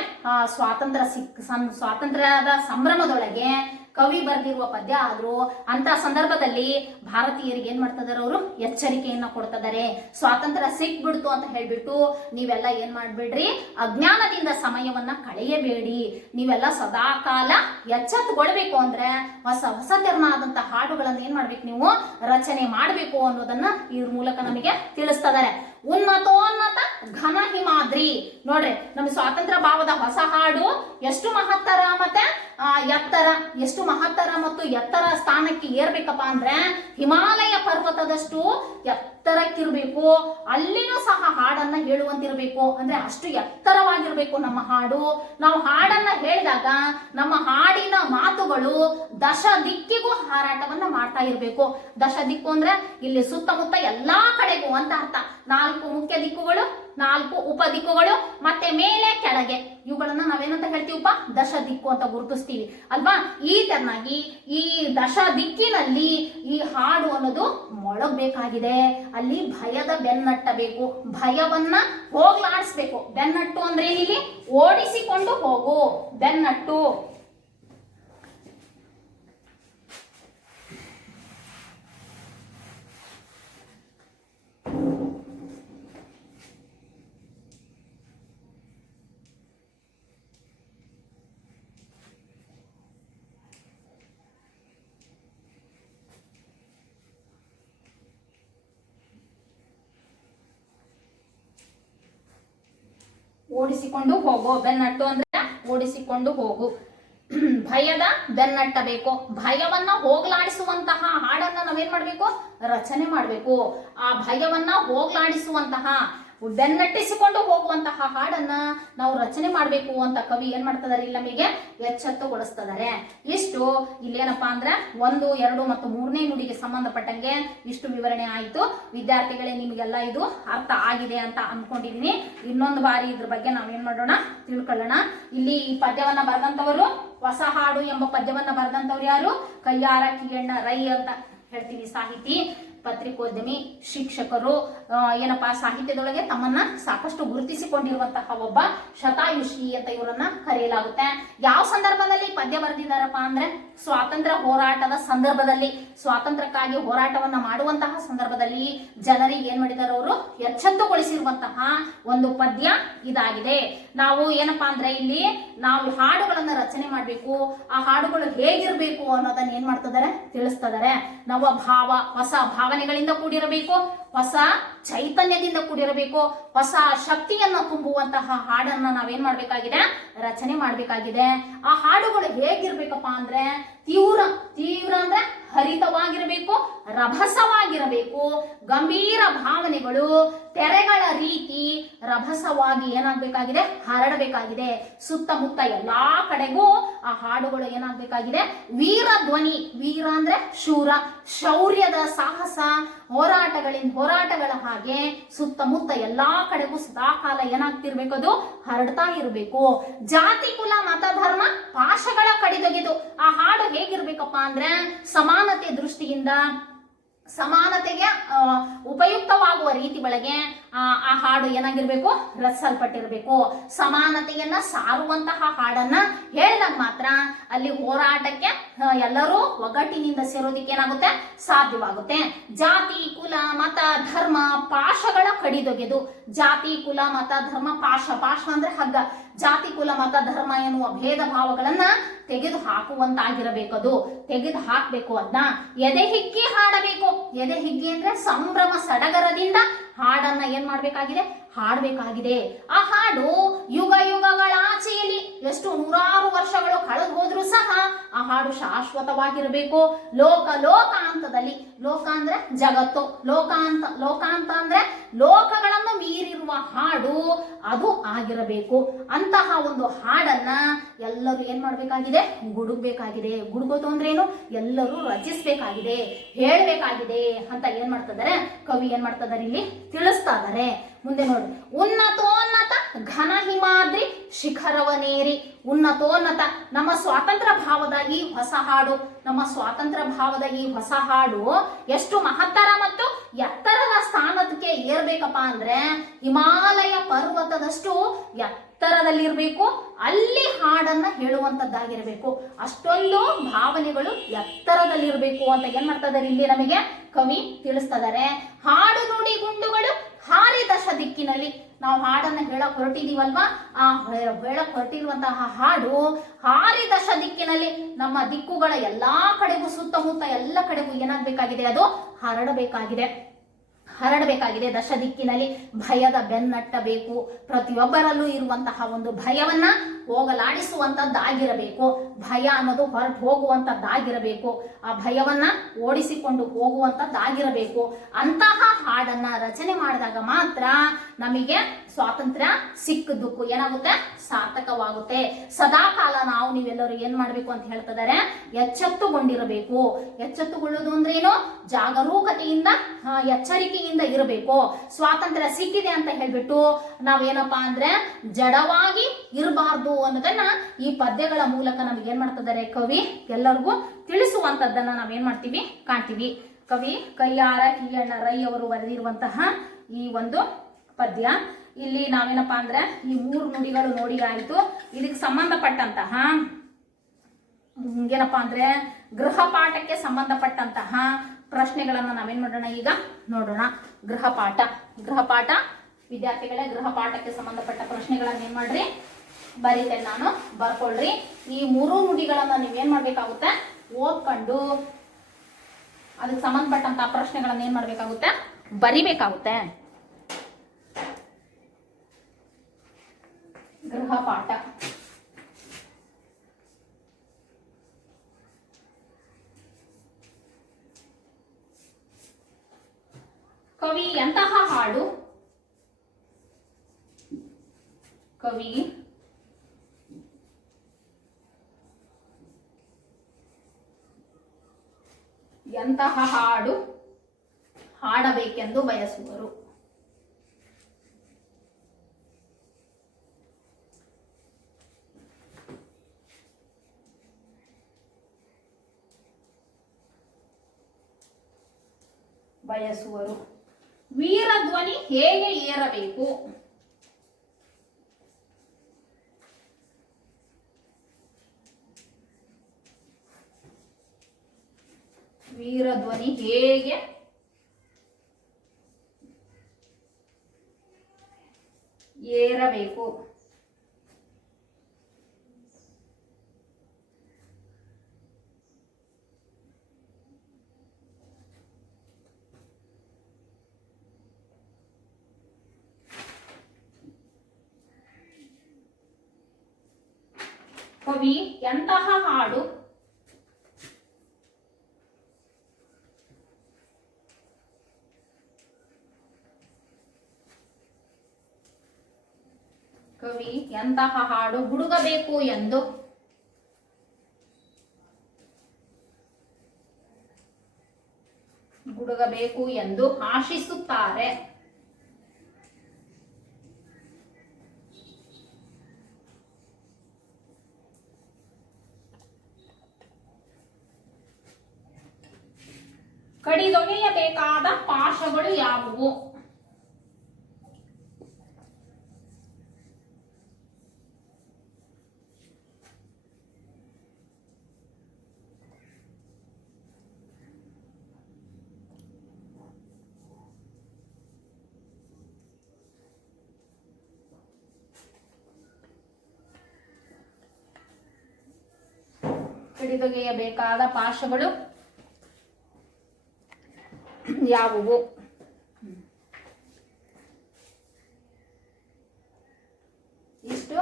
ಸ್ವಾತಂತ್ರ್ಯದ ಸಂಭ್ರಮದೊಳಗೆ ಕವಿ ಬರೆದಿರುವ ಪದ್ಯ ಆದ್ರೂ ಅಂತ ಸಂದರ್ಭದಲ್ಲಿ ಭಾರತೀಯರಿಗೆ ಏನ್ ಮಾಡ್ತಿದಾರೆ, ಅವರು ಎಚ್ಚರಿಕೆಯನ್ನ ಕೊಡ್ತಿದ್ದಾರೆ. ಸ್ವಾತಂತ್ರ್ಯ ಸಿಕ್ಬಿಡ್ತು ಅಂತ ಹೇಳ್ಬಿಟ್ಟು ನೀವೆಲ್ಲ ಏನ್ ಮಾಡ್ಬೇಡ್ರಿ, ಅಜ್ಞಾನದಿಂದ ಸಮಯವನ್ನ ಕಳೆಯಬೇಡಿ. ನೀವೆಲ್ಲ ಸದಾಕಾಲ ಎಚ್ಚೆತ್ತುಕೊಳ್ಬೇಕು ಅಂದ್ರೆ ಹೊಸ ಹೊಸ ತೆರನಾದಂತ ಹಾಡುಗಳನ್ನ ಏನ್ ಮಾಡ್ಬೇಕು, ನೀವು ರಚನೆ ಮಾಡ್ಬೇಕು ಅನ್ನೋದನ್ನ ಇವ್ರ ಮೂಲಕ ನಮಗೆ ತಿಳಿಸ್ತಿದ್ದಾರೆ. ಉನ್ನತೋನ್ನತ ಘನ ಹಿಮಾದ್ರಿ. ನೋಡ್ರಿ, ನಮ್ಮ ಸ್ವಾತಂತ್ರ್ಯ ಭಾವದ ಹೊಸ ಹಾಡು ಎಷ್ಟು ಮಹತ್ತರ ಮತ್ತೆ ಎತ್ತರ, ಎಷ್ಟು ಮಹತ್ತರ ಮತ್ತು ಎತ್ತರ ಸ್ಥಾನಕ್ಕೆ ಏರ್ಬೇಕಪ್ಪ ಅಂದ್ರೆ ಹಿಮಾಲಯ ಪರ್ವತದಷ್ಟು ಎತ್ತರಕ್ಕಿರ್ಬೇಕು. ಅಲ್ಲಿನೂ ಸಹ ಹಾಡನ್ನ ಹೇಳುವಂತಿರ್ಬೇಕು. ಅಂದ್ರೆ ಅಷ್ಟು ಎತ್ತರವಾಗಿರ್ಬೇಕು ನಮ್ಮ ಹಾಡು. ನಾವು ಹಾಡನ್ನ ಹೇಳಿದಾಗ ನಮ್ಮ ಹಾಡಿನ ಮಾತುಗಳು ದಶ ದಿಕ್ಕಿಗೂ ಹಾರಾಟವನ್ನ ಮಾಡ್ತಾ ಇರ್ಬೇಕು. ದಶ ದಿಕ್ಕು ಅಂದ್ರೆ ಇಲ್ಲಿ ಸುತ್ತಮುತ್ತ ಎಲ್ಲಾ ಕಡೆಗೂ ಅಂತ ಅರ್ಥ. 4 ಮುಖ್ಯ ದಿಕ್ಕುಗಳು, 4 ಉಪ ದಿಕ್ಕುಗಳು, ಮತ್ತೆ ಮೇಲೆ ಕೆಳಗೆ, ಇವುಗಳನ್ನ ನಾವೇನಂತ ಹೇಳ್ತೀವಪ್ಪ, ದಶ ದಿಕ್ಕು ಅಂತ ಗುರುತಿಸ್ತೀವಿ ಅಲ್ವಾ. ಈ ತರನಾಗಿ ಈ ದಶ ದಿಕ್ಕಿನಲ್ಲಿ ಈ ಹಾಡು ಅನ್ನೋದು ಮೊಳಗಬೇಕಾಗಿದೆ. ಅಲ್ಲಿ ಭಯದ ಬೆನ್ನಟ್ಟಬೇಕು, ಭಯವನ್ನ ಹೋಗ್ಲಾಡಿಸ್ಬೇಕು. ಬೆನ್ನಟ್ಟು ಅಂದ್ರೆ ಇಲ್ಲಿ ಓಡಿಸಿಕೊಂಡು ಹೋಗು, ಬೆನ್ನಟ್ಟು. ಓಡಿಸಿಕೊಂಡು ಹೋಗು, ಬೆನ್ನಟ್ಟು ಅಂದ್ರೆ ಓಡಿಸಿಕೊಂಡು ಹೋಗು. ಭಯದ ಬೆನ್ನಟ್ಟಬೇಕು. ಭಯವನ್ನ ಹೋಗ್ಲಾಡಿಸುವಂತಹ ಹಾಡನ್ನ ನಾವೇನ್ ಮಾಡ್ಬೇಕು, ರಚನೆ ಮಾಡ್ಬೇಕು. ಆ ಭಯವನ್ನ ಹೋಗ್ಲಾಡಿಸುವಂತಹ, ಬೆನ್ನಟ್ಟಿಸಿಕೊಂಡು ಹೋಗುವಂತಹ ಹಾಡನ್ನ ನಾವು ರಚನೆ ಮಾಡ್ಬೇಕು ಅಂತ ಕವಿ ಏನ್ ಮಾಡ್ತಿದಾರೆ, ಇಲ್ಲಿ ನಮಗೆ ಎಚ್ಚೆತ್ತುಗೊಳಿಸ್ತಿದ್ದಾರೆ. ಇಷ್ಟು ಇಲ್ಲೇನಪ್ಪಾ ಅಂದ್ರೆ 1, 2 ಮತ್ತು 3ನೇ ನುಡಿಗೆ ಸಂಬಂಧಪಟ್ಟಂಗೆ ಇಷ್ಟು ವಿವರಣೆ ಆಯ್ತು. ವಿದ್ಯಾರ್ಥಿಗಳೇ, ನಿಮಗೆಲ್ಲ ಇದು ಅರ್ಥ ಆಗಿದೆ ಅಂತ ಅನ್ಕೊಂಡಿದೀನಿ. ಇನ್ನೊಂದು ಬಾರಿ ಇದ್ರ ಬಗ್ಗೆ ನಾವೇನ್ ಮಾಡೋಣ, ತಿಳ್ಕೊಳ್ಳೋಣ. ಇಲ್ಲಿ ಈ ಪದ್ಯವನ್ನ ಬರೆದಂತವರು, ಹೊಸ ಹಾಡು ಎಂಬ ಪದ್ಯವನ್ನ ಬರೆದಂತವ್ರು ಯಾರು, ಕಯ್ಯಾರ ಕಿಯಣ್ಣ ರೈ ಅಂತ ಹೇಳ್ತೀವಿ. ಸಾಹಿತಿ, ಪತ್ರಿಕೋದ್ಯಮಿ, ಶಿಕ್ಷಕರು, ಏನಪ್ಪಾ ಸಾಹಿತ್ಯದೊಳಗೆ ತಮ್ಮನ್ನ ಸಾಕಷ್ಟು ಗುರುತಿಸಿಕೊಂಡಿರುವಂತಹ ಒಬ್ಬ ಶತಾಯುಷಿ ಅಂತ ಇವರನ್ನ ಕರೆಯಲಾಗುತ್ತೆ. ಯಾವ ಸಂದರ್ಭದಲ್ಲಿ ಪದ್ಯ ಬರೆದಿದ್ದಾರಪ್ಪ ಅಂದ್ರೆ ಸ್ವಾತಂತ್ರ್ಯ ಹೋರಾಟದ ಸಂದರ್ಭದಲ್ಲಿ, ಸ್ವಾತಂತ್ರ್ಯಕ್ಕಾಗಿ ಹೋರಾಟವನ್ನ ಮಾಡುವಂತಹ ಸಂದರ್ಭದಲ್ಲಿ ಜನರಿಗೆ ಏನ್ ಮಾಡಿದಾರೆ, ಅವರು ಎಚ್ಚೆತ್ತುಗೊಳಿಸಿರುವಂತಹ ಒಂದು ಪದ್ಯ ಇದಾಗಿದೆ. ನಾವು ಏನಪ್ಪಾ ಅಂದ್ರೆ ಇಲ್ಲಿ ನಾವು ಹಾಡುಗಳನ್ನ ರಚನೆ ಮಾಡ್ಬೇಕು. ಆ ಹಾಡುಗಳು ಹೇಗಿರ್ಬೇಕು ಅನ್ನೋದನ್ನ ಏನ್ ಮಾಡ್ತಿದ್ದಾರೆ, ತಿಳಿಸ್ತಿದ್ದಾರೆ. ನವ ಭಾವ, ಹೊಸ ಭಾವನೆಗಳಿಂದ ಕೂಡಿರಬೇಕು, ಹೊಸ ಚೈತನ್ಯದಿಂದ ಕೂಡಿರಬೇಕು, ಹೊಸ ಶಕ್ತಿಯನ್ನ ತುಂಬುವಂತಹ ಹಾಡನ್ನ ನಾವೇನ್ ಮಾಡ್ಬೇಕಾಗಿದೆ, ರಚನೆ ಮಾಡ್ಬೇಕಾಗಿದೆ. ಆ ಹಾಡುಗಳು ಹೇಗಿರ್ಬೇಕಪ್ಪ ಅಂದ್ರೆ ತೀವ್ರ ಅಂದ್ರೆ ಹರಿತವಾಗಿರಬೇಕು, ರಭಸವಾಗಿರಬೇಕು. ಗಂಭೀರ ಭಾವನೆಗಳು ತೆರೆಗಳ ರೀತಿ ರಭಸವಾಗಿ ಏನಾಗಬೇಕಾಗಿದೆ, ಹರಡಬೇಕಾಗಿದೆ. ಸುತ್ತಮುತ್ತ ಎಲ್ಲಾ ಕಡೆಗೂ ಆ ಹಾಡುಗಳು ಏನಾಗಬೇಕಾಗಿದೆ, ವೀರ ಧ್ವನಿ. ವೀರ ಅಂದ್ರೆ ಶೂರ, ಶೌರ್ಯದ ಸಾಹಸ, ಹೋರಾಟಗಳ ಹಾಗೆ ಸುತ್ತಮುತ್ತ ಎಲ್ಲಾ ಕಡೆಗೂ ಸದಾಕಾಲ ಏನಾಗ್ತಿರ್ಬೇಕು, ಅದು ಹರಡ್ತಾ ಇರಬೇಕು. ಜಾತಿ ಕುಲ ಮತ ಧರ್ಮ ಪಾಶಗಳ ಕಡಿದೊಗೆದು. ಆ ಹಾಡು ಹೇಗಿರ್ಬೇಕಪ್ಪ ಅಂದ್ರೆ ಸಮಾನತೆ ದೃಷ್ಟಿಯಿಂದ, ಸಮಾನತೆಗೆ ಉಪಯುಕ್ತವಾಗುವ ರೀತಿ ಒಳಗೆ ಆ ಹಾಡು ಏನಾಗಿರ್ಬೇಕು, ರಚಿಸಲ್ಪಟ್ಟಿರ್ಬೇಕು. ಸಮಾನತೆಯನ್ನ ಸಾರುವಂತಹ ಹಾಡನ್ನ ಹೇಳಿದಾಗ ಮಾತ್ರ ಅಲ್ಲಿ ಹೋರಾಟಕ್ಕೆ ಎಲ್ಲರೂ ಒಗ್ಗಟ್ಟಿನಿಂದ ಸೇರೋದಿಕ್ಕೆ ಏನಾಗುತ್ತೆ, ಸಾಧ್ಯವಾಗುತ್ತೆ. ಜಾತಿ ಕುಲ ಮತ ಧರ್ಮ ಪಾಶಗಳ ಕಡಿದೊಗೆದು. ಜಾತಿ ಕುಲ ಮತ ಧರ್ಮ ಪಾಶ, ಪಾಶ ಅಂದ್ರೆ ಹಗ್ಗ. ಜಾತಿ ಕುಲ ಮತ ಧರ್ಮ ಎನ್ನುವ ಭೇದ ಭಾವಗಳನ್ನ ತೆಗೆದು ಹಾಕುವಂತಾಗಿರಬೇಕದು, ತೆಗೆದು ಹಾಕ್ಬೇಕು. ಅದನ್ನ ಎದೆ ಹಿಕ್ಕಿ ಹಾಡಬೇಕು. ಎದೆ ಹಿಗ್ಗಿ ಅಂದ್ರೆ ಸಂಭ್ರಮ ಸಡಗರದಿಂದ ಹಾಡನ್ನ ಏನ್ ಮಾಡ್ಬೇಕಾಗಿದೆ, ಹಾಡಬೇಕಾಗಿದೆ. ಆ ಹಾಡು ಯುಗ ಯುಗಗಳ ಆಚೆಯಲ್ಲಿ ಎಷ್ಟು ನೂರಾರು ವರ್ಷಗಳು ಕಳೆದು ಹೋದ್ರೂ ಸಹ ಆ ಹಾಡು ಶಾಶ್ವತವಾಗಿರಬೇಕು. ಲೋಕಾಂತದಲ್ಲಿ, ಲೋಕ ಅಂದ್ರೆ ಜಗತ್ತು, ಲೋಕಾಂತ ಅಂದ್ರೆ ಲೋಕಗಳನ್ನು ಮೀರಿರುವ ಹಾಡು ಅದು ಆಗಿರಬೇಕು. ಅಂತಹ ಒಂದು ಹಾಡನ್ನ ಎಲ್ಲರೂ ಏನ್ ಮಾಡ್ಬೇಕಾಗಿದೆ, ಗುಡುಗಬೇಕಾಗಿದೆ. ಗುಡುಗೋದು ಅಂದ್ರೇನು, ಎಲ್ಲರೂ ರಚಿಸ್ಬೇಕಾಗಿದೆ, ಹೇಳ್ಬೇಕಾಗಿದೆ ಅಂತ ಏನ್ ಮಾಡ್ತಿದ್ದಾರೆ ಕವಿ ಏನ್ ಮಾಡ್ತಿದ್ದಾರೆ ಇಲ್ಲಿ ತಿಳಿಸ್ತಾ ಇದ್ದಾರೆ. ಮುಂದೆ ನೋಡಿ, ಉನ್ನತೋನ್ನತ ಘನ ಹಿಮಾದ್ರಿ ಶಿಖರವನೇರಿ. ಉನ್ನತೋನ್ನತ, ನಮ್ಮ ಸ್ವಾತಂತ್ರ್ಯ ಭಾವದ ಈ ಹೊಸ ಹಾಡು, ನಮ್ಮ ಸ್ವಾತಂತ್ರ್ಯ ಭಾವದ ಈ ಹೊಸ ಹಾಡು ಎಷ್ಟು ಮಹತ್ತರ ಮತ್ತು ಎತ್ತರದ ಸ್ಥಾನಕ್ಕೆ ಏರ್ಬೇಕಪ್ಪ ಅಂದ್ರೆ ಹಿಮಾಲಯ ಪರ್ವತದಷ್ಟು ಎತ್ತರದಲ್ಲಿರ್ಬೇಕು. ಅಲ್ಲಿ ಹಾಡನ್ನ ಹೇಳುವಂತದ್ದಾಗಿರ್ಬೇಕು. ಅಷ್ಟೊಂದು ಭಾವನೆಗಳು ಎತ್ತರದಲ್ಲಿರ್ಬೇಕು ಅಂತ ಏನ್ ಮಾಡ್ತಾ ಇದಾರೆ ಇಲ್ಲಿ ನಮಗೆ ಕವಿ ತಿಳಿಸ್ತಾ ಇದಾರೆ. ಹಾಡು ನುಡಿ ಗುಂಡುಗಳು ಹಾರಿ ದಶ ದಿಕ್ಕಿನಲ್ಲಿ. ನಾವು ಹಾಡನ್ನ ಹೇಳಕ್ ಹೊರಟಿದೀವಲ್ವಾ, ಆ ಹೇಳಕ್ ಹೊರಟಿರುವಂತಹ ಹಾಡು ಹಾರಿ ದಶ ದಿಕ್ಕಿನಲ್ಲಿ, ನಮ್ಮ ದಿಕ್ಕುಗಳ ಎಲ್ಲಾ ಕಡೆಗೂ, ಸುತ್ತಮುತ್ತ ಎಲ್ಲ ಕಡೆಗೂ ಏನಾಗಬೇಕಾಗಿದೆ, ಅದು ಹರಡಬೇಕಾಗಿದೆ. ದಶ ದಿಕ್ಕಿನಲ್ಲಿ ಭಯದ ಬೆನ್ನಟ್ಟಬೇಕು. ಪ್ರತಿಯೊಬ್ಬರಲ್ಲೂ ಇರುವಂತಹ ಒಂದು ಭಯವನ್ನ ಹೋಗಲಾಡಿಸುವಂತದ್ದಾಗಿರಬೇಕು. ಭಯ ಅನ್ನೋದು ಹೊರಟು ಹೋಗುವಂತದ್ದಾಗಿರಬೇಕು. ಆ ಭಯವನ್ನ ಓಡಿಸಿಕೊಂಡು ಹೋಗುವಂತದ್ದಾಗಿರಬೇಕು. ಅಂತಹ ಹಾಡನ್ನ ರಚನೆ ಮಾಡಿದಾಗ ಮಾತ್ರ ನಮಗೆ ಸ್ವಾತಂತ್ರ್ಯ ಸಿಕ್ಕದಕ್ಕೂ ಏನಾಗುತ್ತೆ, ಸಾರ್ಥಕವಾಗುತ್ತೆ. ಸದಾಕಾಲ ನಾವು ನೀವೆಲ್ಲರೂ ಏನ್ ಮಾಡ್ಬೇಕು ಅಂತ ಹೇಳ್ತಿದ್ದಾರೆ, ಎಚ್ಚೆತ್ತುಗೊಂಡಿರಬೇಕು. ಎಚ್ಚೆತ್ತುಕೊಳ್ಳೋದು ಅಂದ್ರೆ ಏನು, ಜಾಗರೂಕತೆಯಿಂದ ಎಚ್ಚರಿಕೆಯಿಂದ ಇರಬೇಕು. ಸ್ವಾತಂತ್ರ್ಯ ಸಿಕ್ಕಿದೆ ಅಂತ ಹೇಳ್ಬಿಟ್ಟು ನಾವೇನಪ್ಪಾ ಅಂದ್ರೆ ಜಡವಾಗಿ ಇರಬಾರ್ದು ಅನ್ನೋದನ್ನ ಈ ಪದ್ಯಗಳ ಮೂಲಕ ನಮ್ಗೆ ಏನ್ ಮಾಡ್ತಿದ್ದಾರೆ ಕವಿ ಎಲ್ಲರಿಗೂ ತಿಳಿಸುವಂತದ್ದನ್ನ ನಾವೇನ್ ಮಾಡ್ತೀವಿ, ಕಾಣ್ತೀವಿ. ಕವಿ ಕಯ್ಯಾರ ಕಿಯಣ್ಣ ರೈ ಅವರು ಬರೆದಿರುವಂತಹ ಈ ಒಂದು ಪದ್ಯ. ಇಲ್ಲಿ ನಾವೇನಪ್ಪಾ ಅಂದ್ರೆ ಈ 3 ನುಡಿಗಳು ನೋಡಿಗಾಯ್ತು. ಇದಕ್ಕೆ ಸಂಬಂಧಪಟ್ಟಂತಹ ಏನಪ್ಪಾ ಅಂದ್ರೆ ಗೃಹ ಪಾಠಕ್ಕೆ ಸಂಬಂಧಪಟ್ಟಂತಹ ಪ್ರಶ್ನೆಗಳನ್ನ ನಾವೇನ್ ಮಾಡೋಣ, ಈಗ ನೋಡೋಣ. ಗೃಹ ಪಾಠ ವಿದ್ಯಾರ್ಥಿಗಳೇ, ಗೃಹ ಪಾಠಕ್ಕೆ ಸಂಬಂಧಪಟ್ಟ ಪ್ರಶ್ನೆಗಳನ್ನ ಏನ್ ಮಾಡ್ರಿ, ಬರೀತೇನೆ ನಾನು, ಬರ್ಕೊಳ್ರಿ. ಈ 3 ನುಡಿಗಳನ್ನ ನೀವೇನ್ ಮಾಡ್ಬೇಕಾಗುತ್ತೆ, ಓದ್ಕೊಂಡು ಅದಕ್ಕೆ ಸಂಬಂಧಪಟ್ಟಂತಹ ಪ್ರಶ್ನೆಗಳನ್ನ ಏನ್ ಮಾಡ್ಬೇಕಾಗುತ್ತೆ, ಬರಿಬೇಕಾಗುತ್ತೆ. ಗೃಹ ಪಾಠ. ಕವಿ ಎಂತಹ ಹಾಡು, ಕವಿ ಎಂತಹ ಹಾಡು ಹಾಡಬೇಕೆಂದು ಬಯಸುವರು. ವೀರಧ್ವನಿ ಹೇಗೆ ಏರಬೇಕು, ವೀರಧ್ವನಿ ಹೇಗೆ ಏರಬೇಕು. ಕವಿ ಎಂತಹ ಹಾಡು ಹುಡುಗಬೇಕು ಎಂದು ಆಶಿಸುತ್ತಾರೆ. ಕಡಿದೊಗೆಯಬೇಕಾದ ಪಾಶಗಳು ಯಾವುವು, ಕಡಿದೊಗೆಯಬೇಕಾದ ಪಾಶಗಳು ಯಾವುವು. ಇಷ್ಟು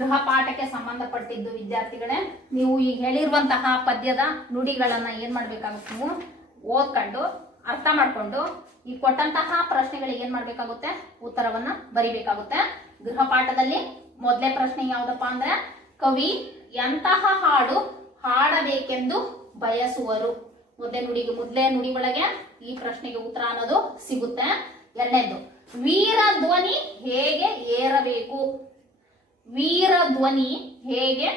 ಗೃಹ ಪಾಠಕ್ಕೆ ಸಂಬಂಧಪಟ್ಟಿದ್ದು ವಿದ್ಯಾರ್ಥಿಗಳೇ. ನೀವು ಈಗ ಹೇಳಿರುವಂತಹ ಪದ್ಯದ ನುಡಿಗಳನ್ನ ಏನ್ ಮಾಡ್ಬೇಕಾಗುತ್ತೆ, ನೀವು ಓದ್ಕೊಂಡು ಅರ್ಥ ಮಾಡ್ಕೊಂಡು ಈ ಕೊಟ್ಟಂತಹ ಪ್ರಶ್ನೆಗಳಿಗೆ ಏನ್ ಮಾಡ್ಬೇಕಾಗುತ್ತೆ, ಉತ್ತರವನ್ನ ಬರಿಬೇಕಾಗುತ್ತೆ. ಗೃಹ ಪಾಠದಲ್ಲಿ ಮೊದಲೇ ಪ್ರಶ್ನೆ ಯಾವ್ದಪ್ಪ ಅಂದ್ರೆ, ಕವಿ ಎಂತಹ ಹಾಡು ಹಾಡಬೇಕೆಂದು ಬಯಸುವರು. ಮೊದಲೇ ನುಡಿ ಒಳಗೆ ಈ ಪ್ರಶ್ನೆಗೆ ಉತ್ತರ ಅನ್ನೋದು ಸಿಗುತ್ತೆ. ಎರಡನೇದು, ವೀರ ಧ್ವನಿ ಹೇಗೆ ಏರಬೇಕು. ವೀರ ಧ್ವನಿ ಹೇಗೆ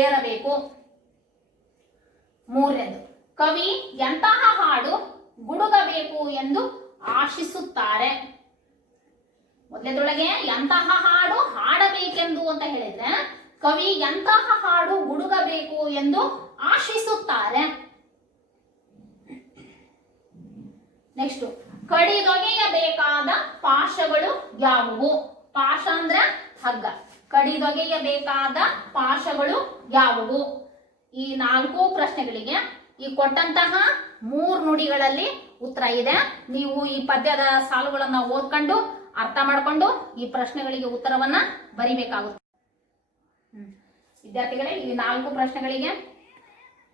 ಏರಬೇಕು. ಮೂರನೇದು, ಕವಿ ಎಂತಹ ಹಾಡು ಗುಡುಗಬೇಕು ಎಂದು ಆಶಿಸುತ್ತಾರೆ. ಮೊದಲನೇದೊಳಗೆ ಎಂತಹ ಹಾಡು ಹಾಡಬೇಕೆಂದು ಅಂತ ಹೇಳಿದ್ರೆ, ಕವಿ ಎಂತಹ ಹಾಡು ಗುಡುಗಬೇಕು ಎಂದು ಆಶಿಸುತ್ತಾರೆ. ನೆಕ್ಸ್ಟ್, ಕಡಿದೊಗೆಯಬೇಕಾದ ಪಾಶಗಳು ಯಾವುವು. ಪಾಶ ಅಂದ್ರೆ ಹಗ್ಗ. ಕಡಿದೊಗೆಯಬೇಕಾದ ಪಾಶಗಳು ಯಾವುವು. ಈ 4 ಪ್ರಶ್ನೆಗಳಿಗೆ ಈ ಕೊಟ್ಟಂತಹ 3 ನುಡಿಗಳಲ್ಲಿ ಉತ್ತರ ಇದೆ. ನೀವು ಈ ಪದ್ಯದ ಸಾಲುಗಳನ್ನ ಓದ್ಕೊಂಡು ಅರ್ಥ ಮಾಡ್ಕೊಂಡು ಈ ಪ್ರಶ್ನೆಗಳಿಗೆ ಉತ್ತರವನ್ನ ಬರಿಬೇಕಾಗುತ್ತೆ. ವಿದ್ಯಾರ್ಥಿಗಳೇ, ಈ 4 ಪ್ರಶ್ನೆಗಳಿಗೆ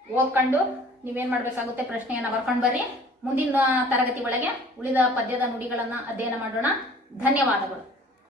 ಓದ್ಕೊಂಡು ನೀವೇನ್ ಮಾಡ್ಬೇಕಾಗುತ್ತೆ, ಪ್ರಶ್ನೆಯನ್ನ ಬರ್ಕೊಂಡು ಬರ್ರಿ. ಮುಂದಿನ ತರಗತಿ ಒಳಗೆ ಉಳಿದ ಪದ್ಯದ ನುಡಿಗಳನ್ನ ಅಧ್ಯಯನ ಮಾಡೋಣ. ಧನ್ಯವಾದಗಳು.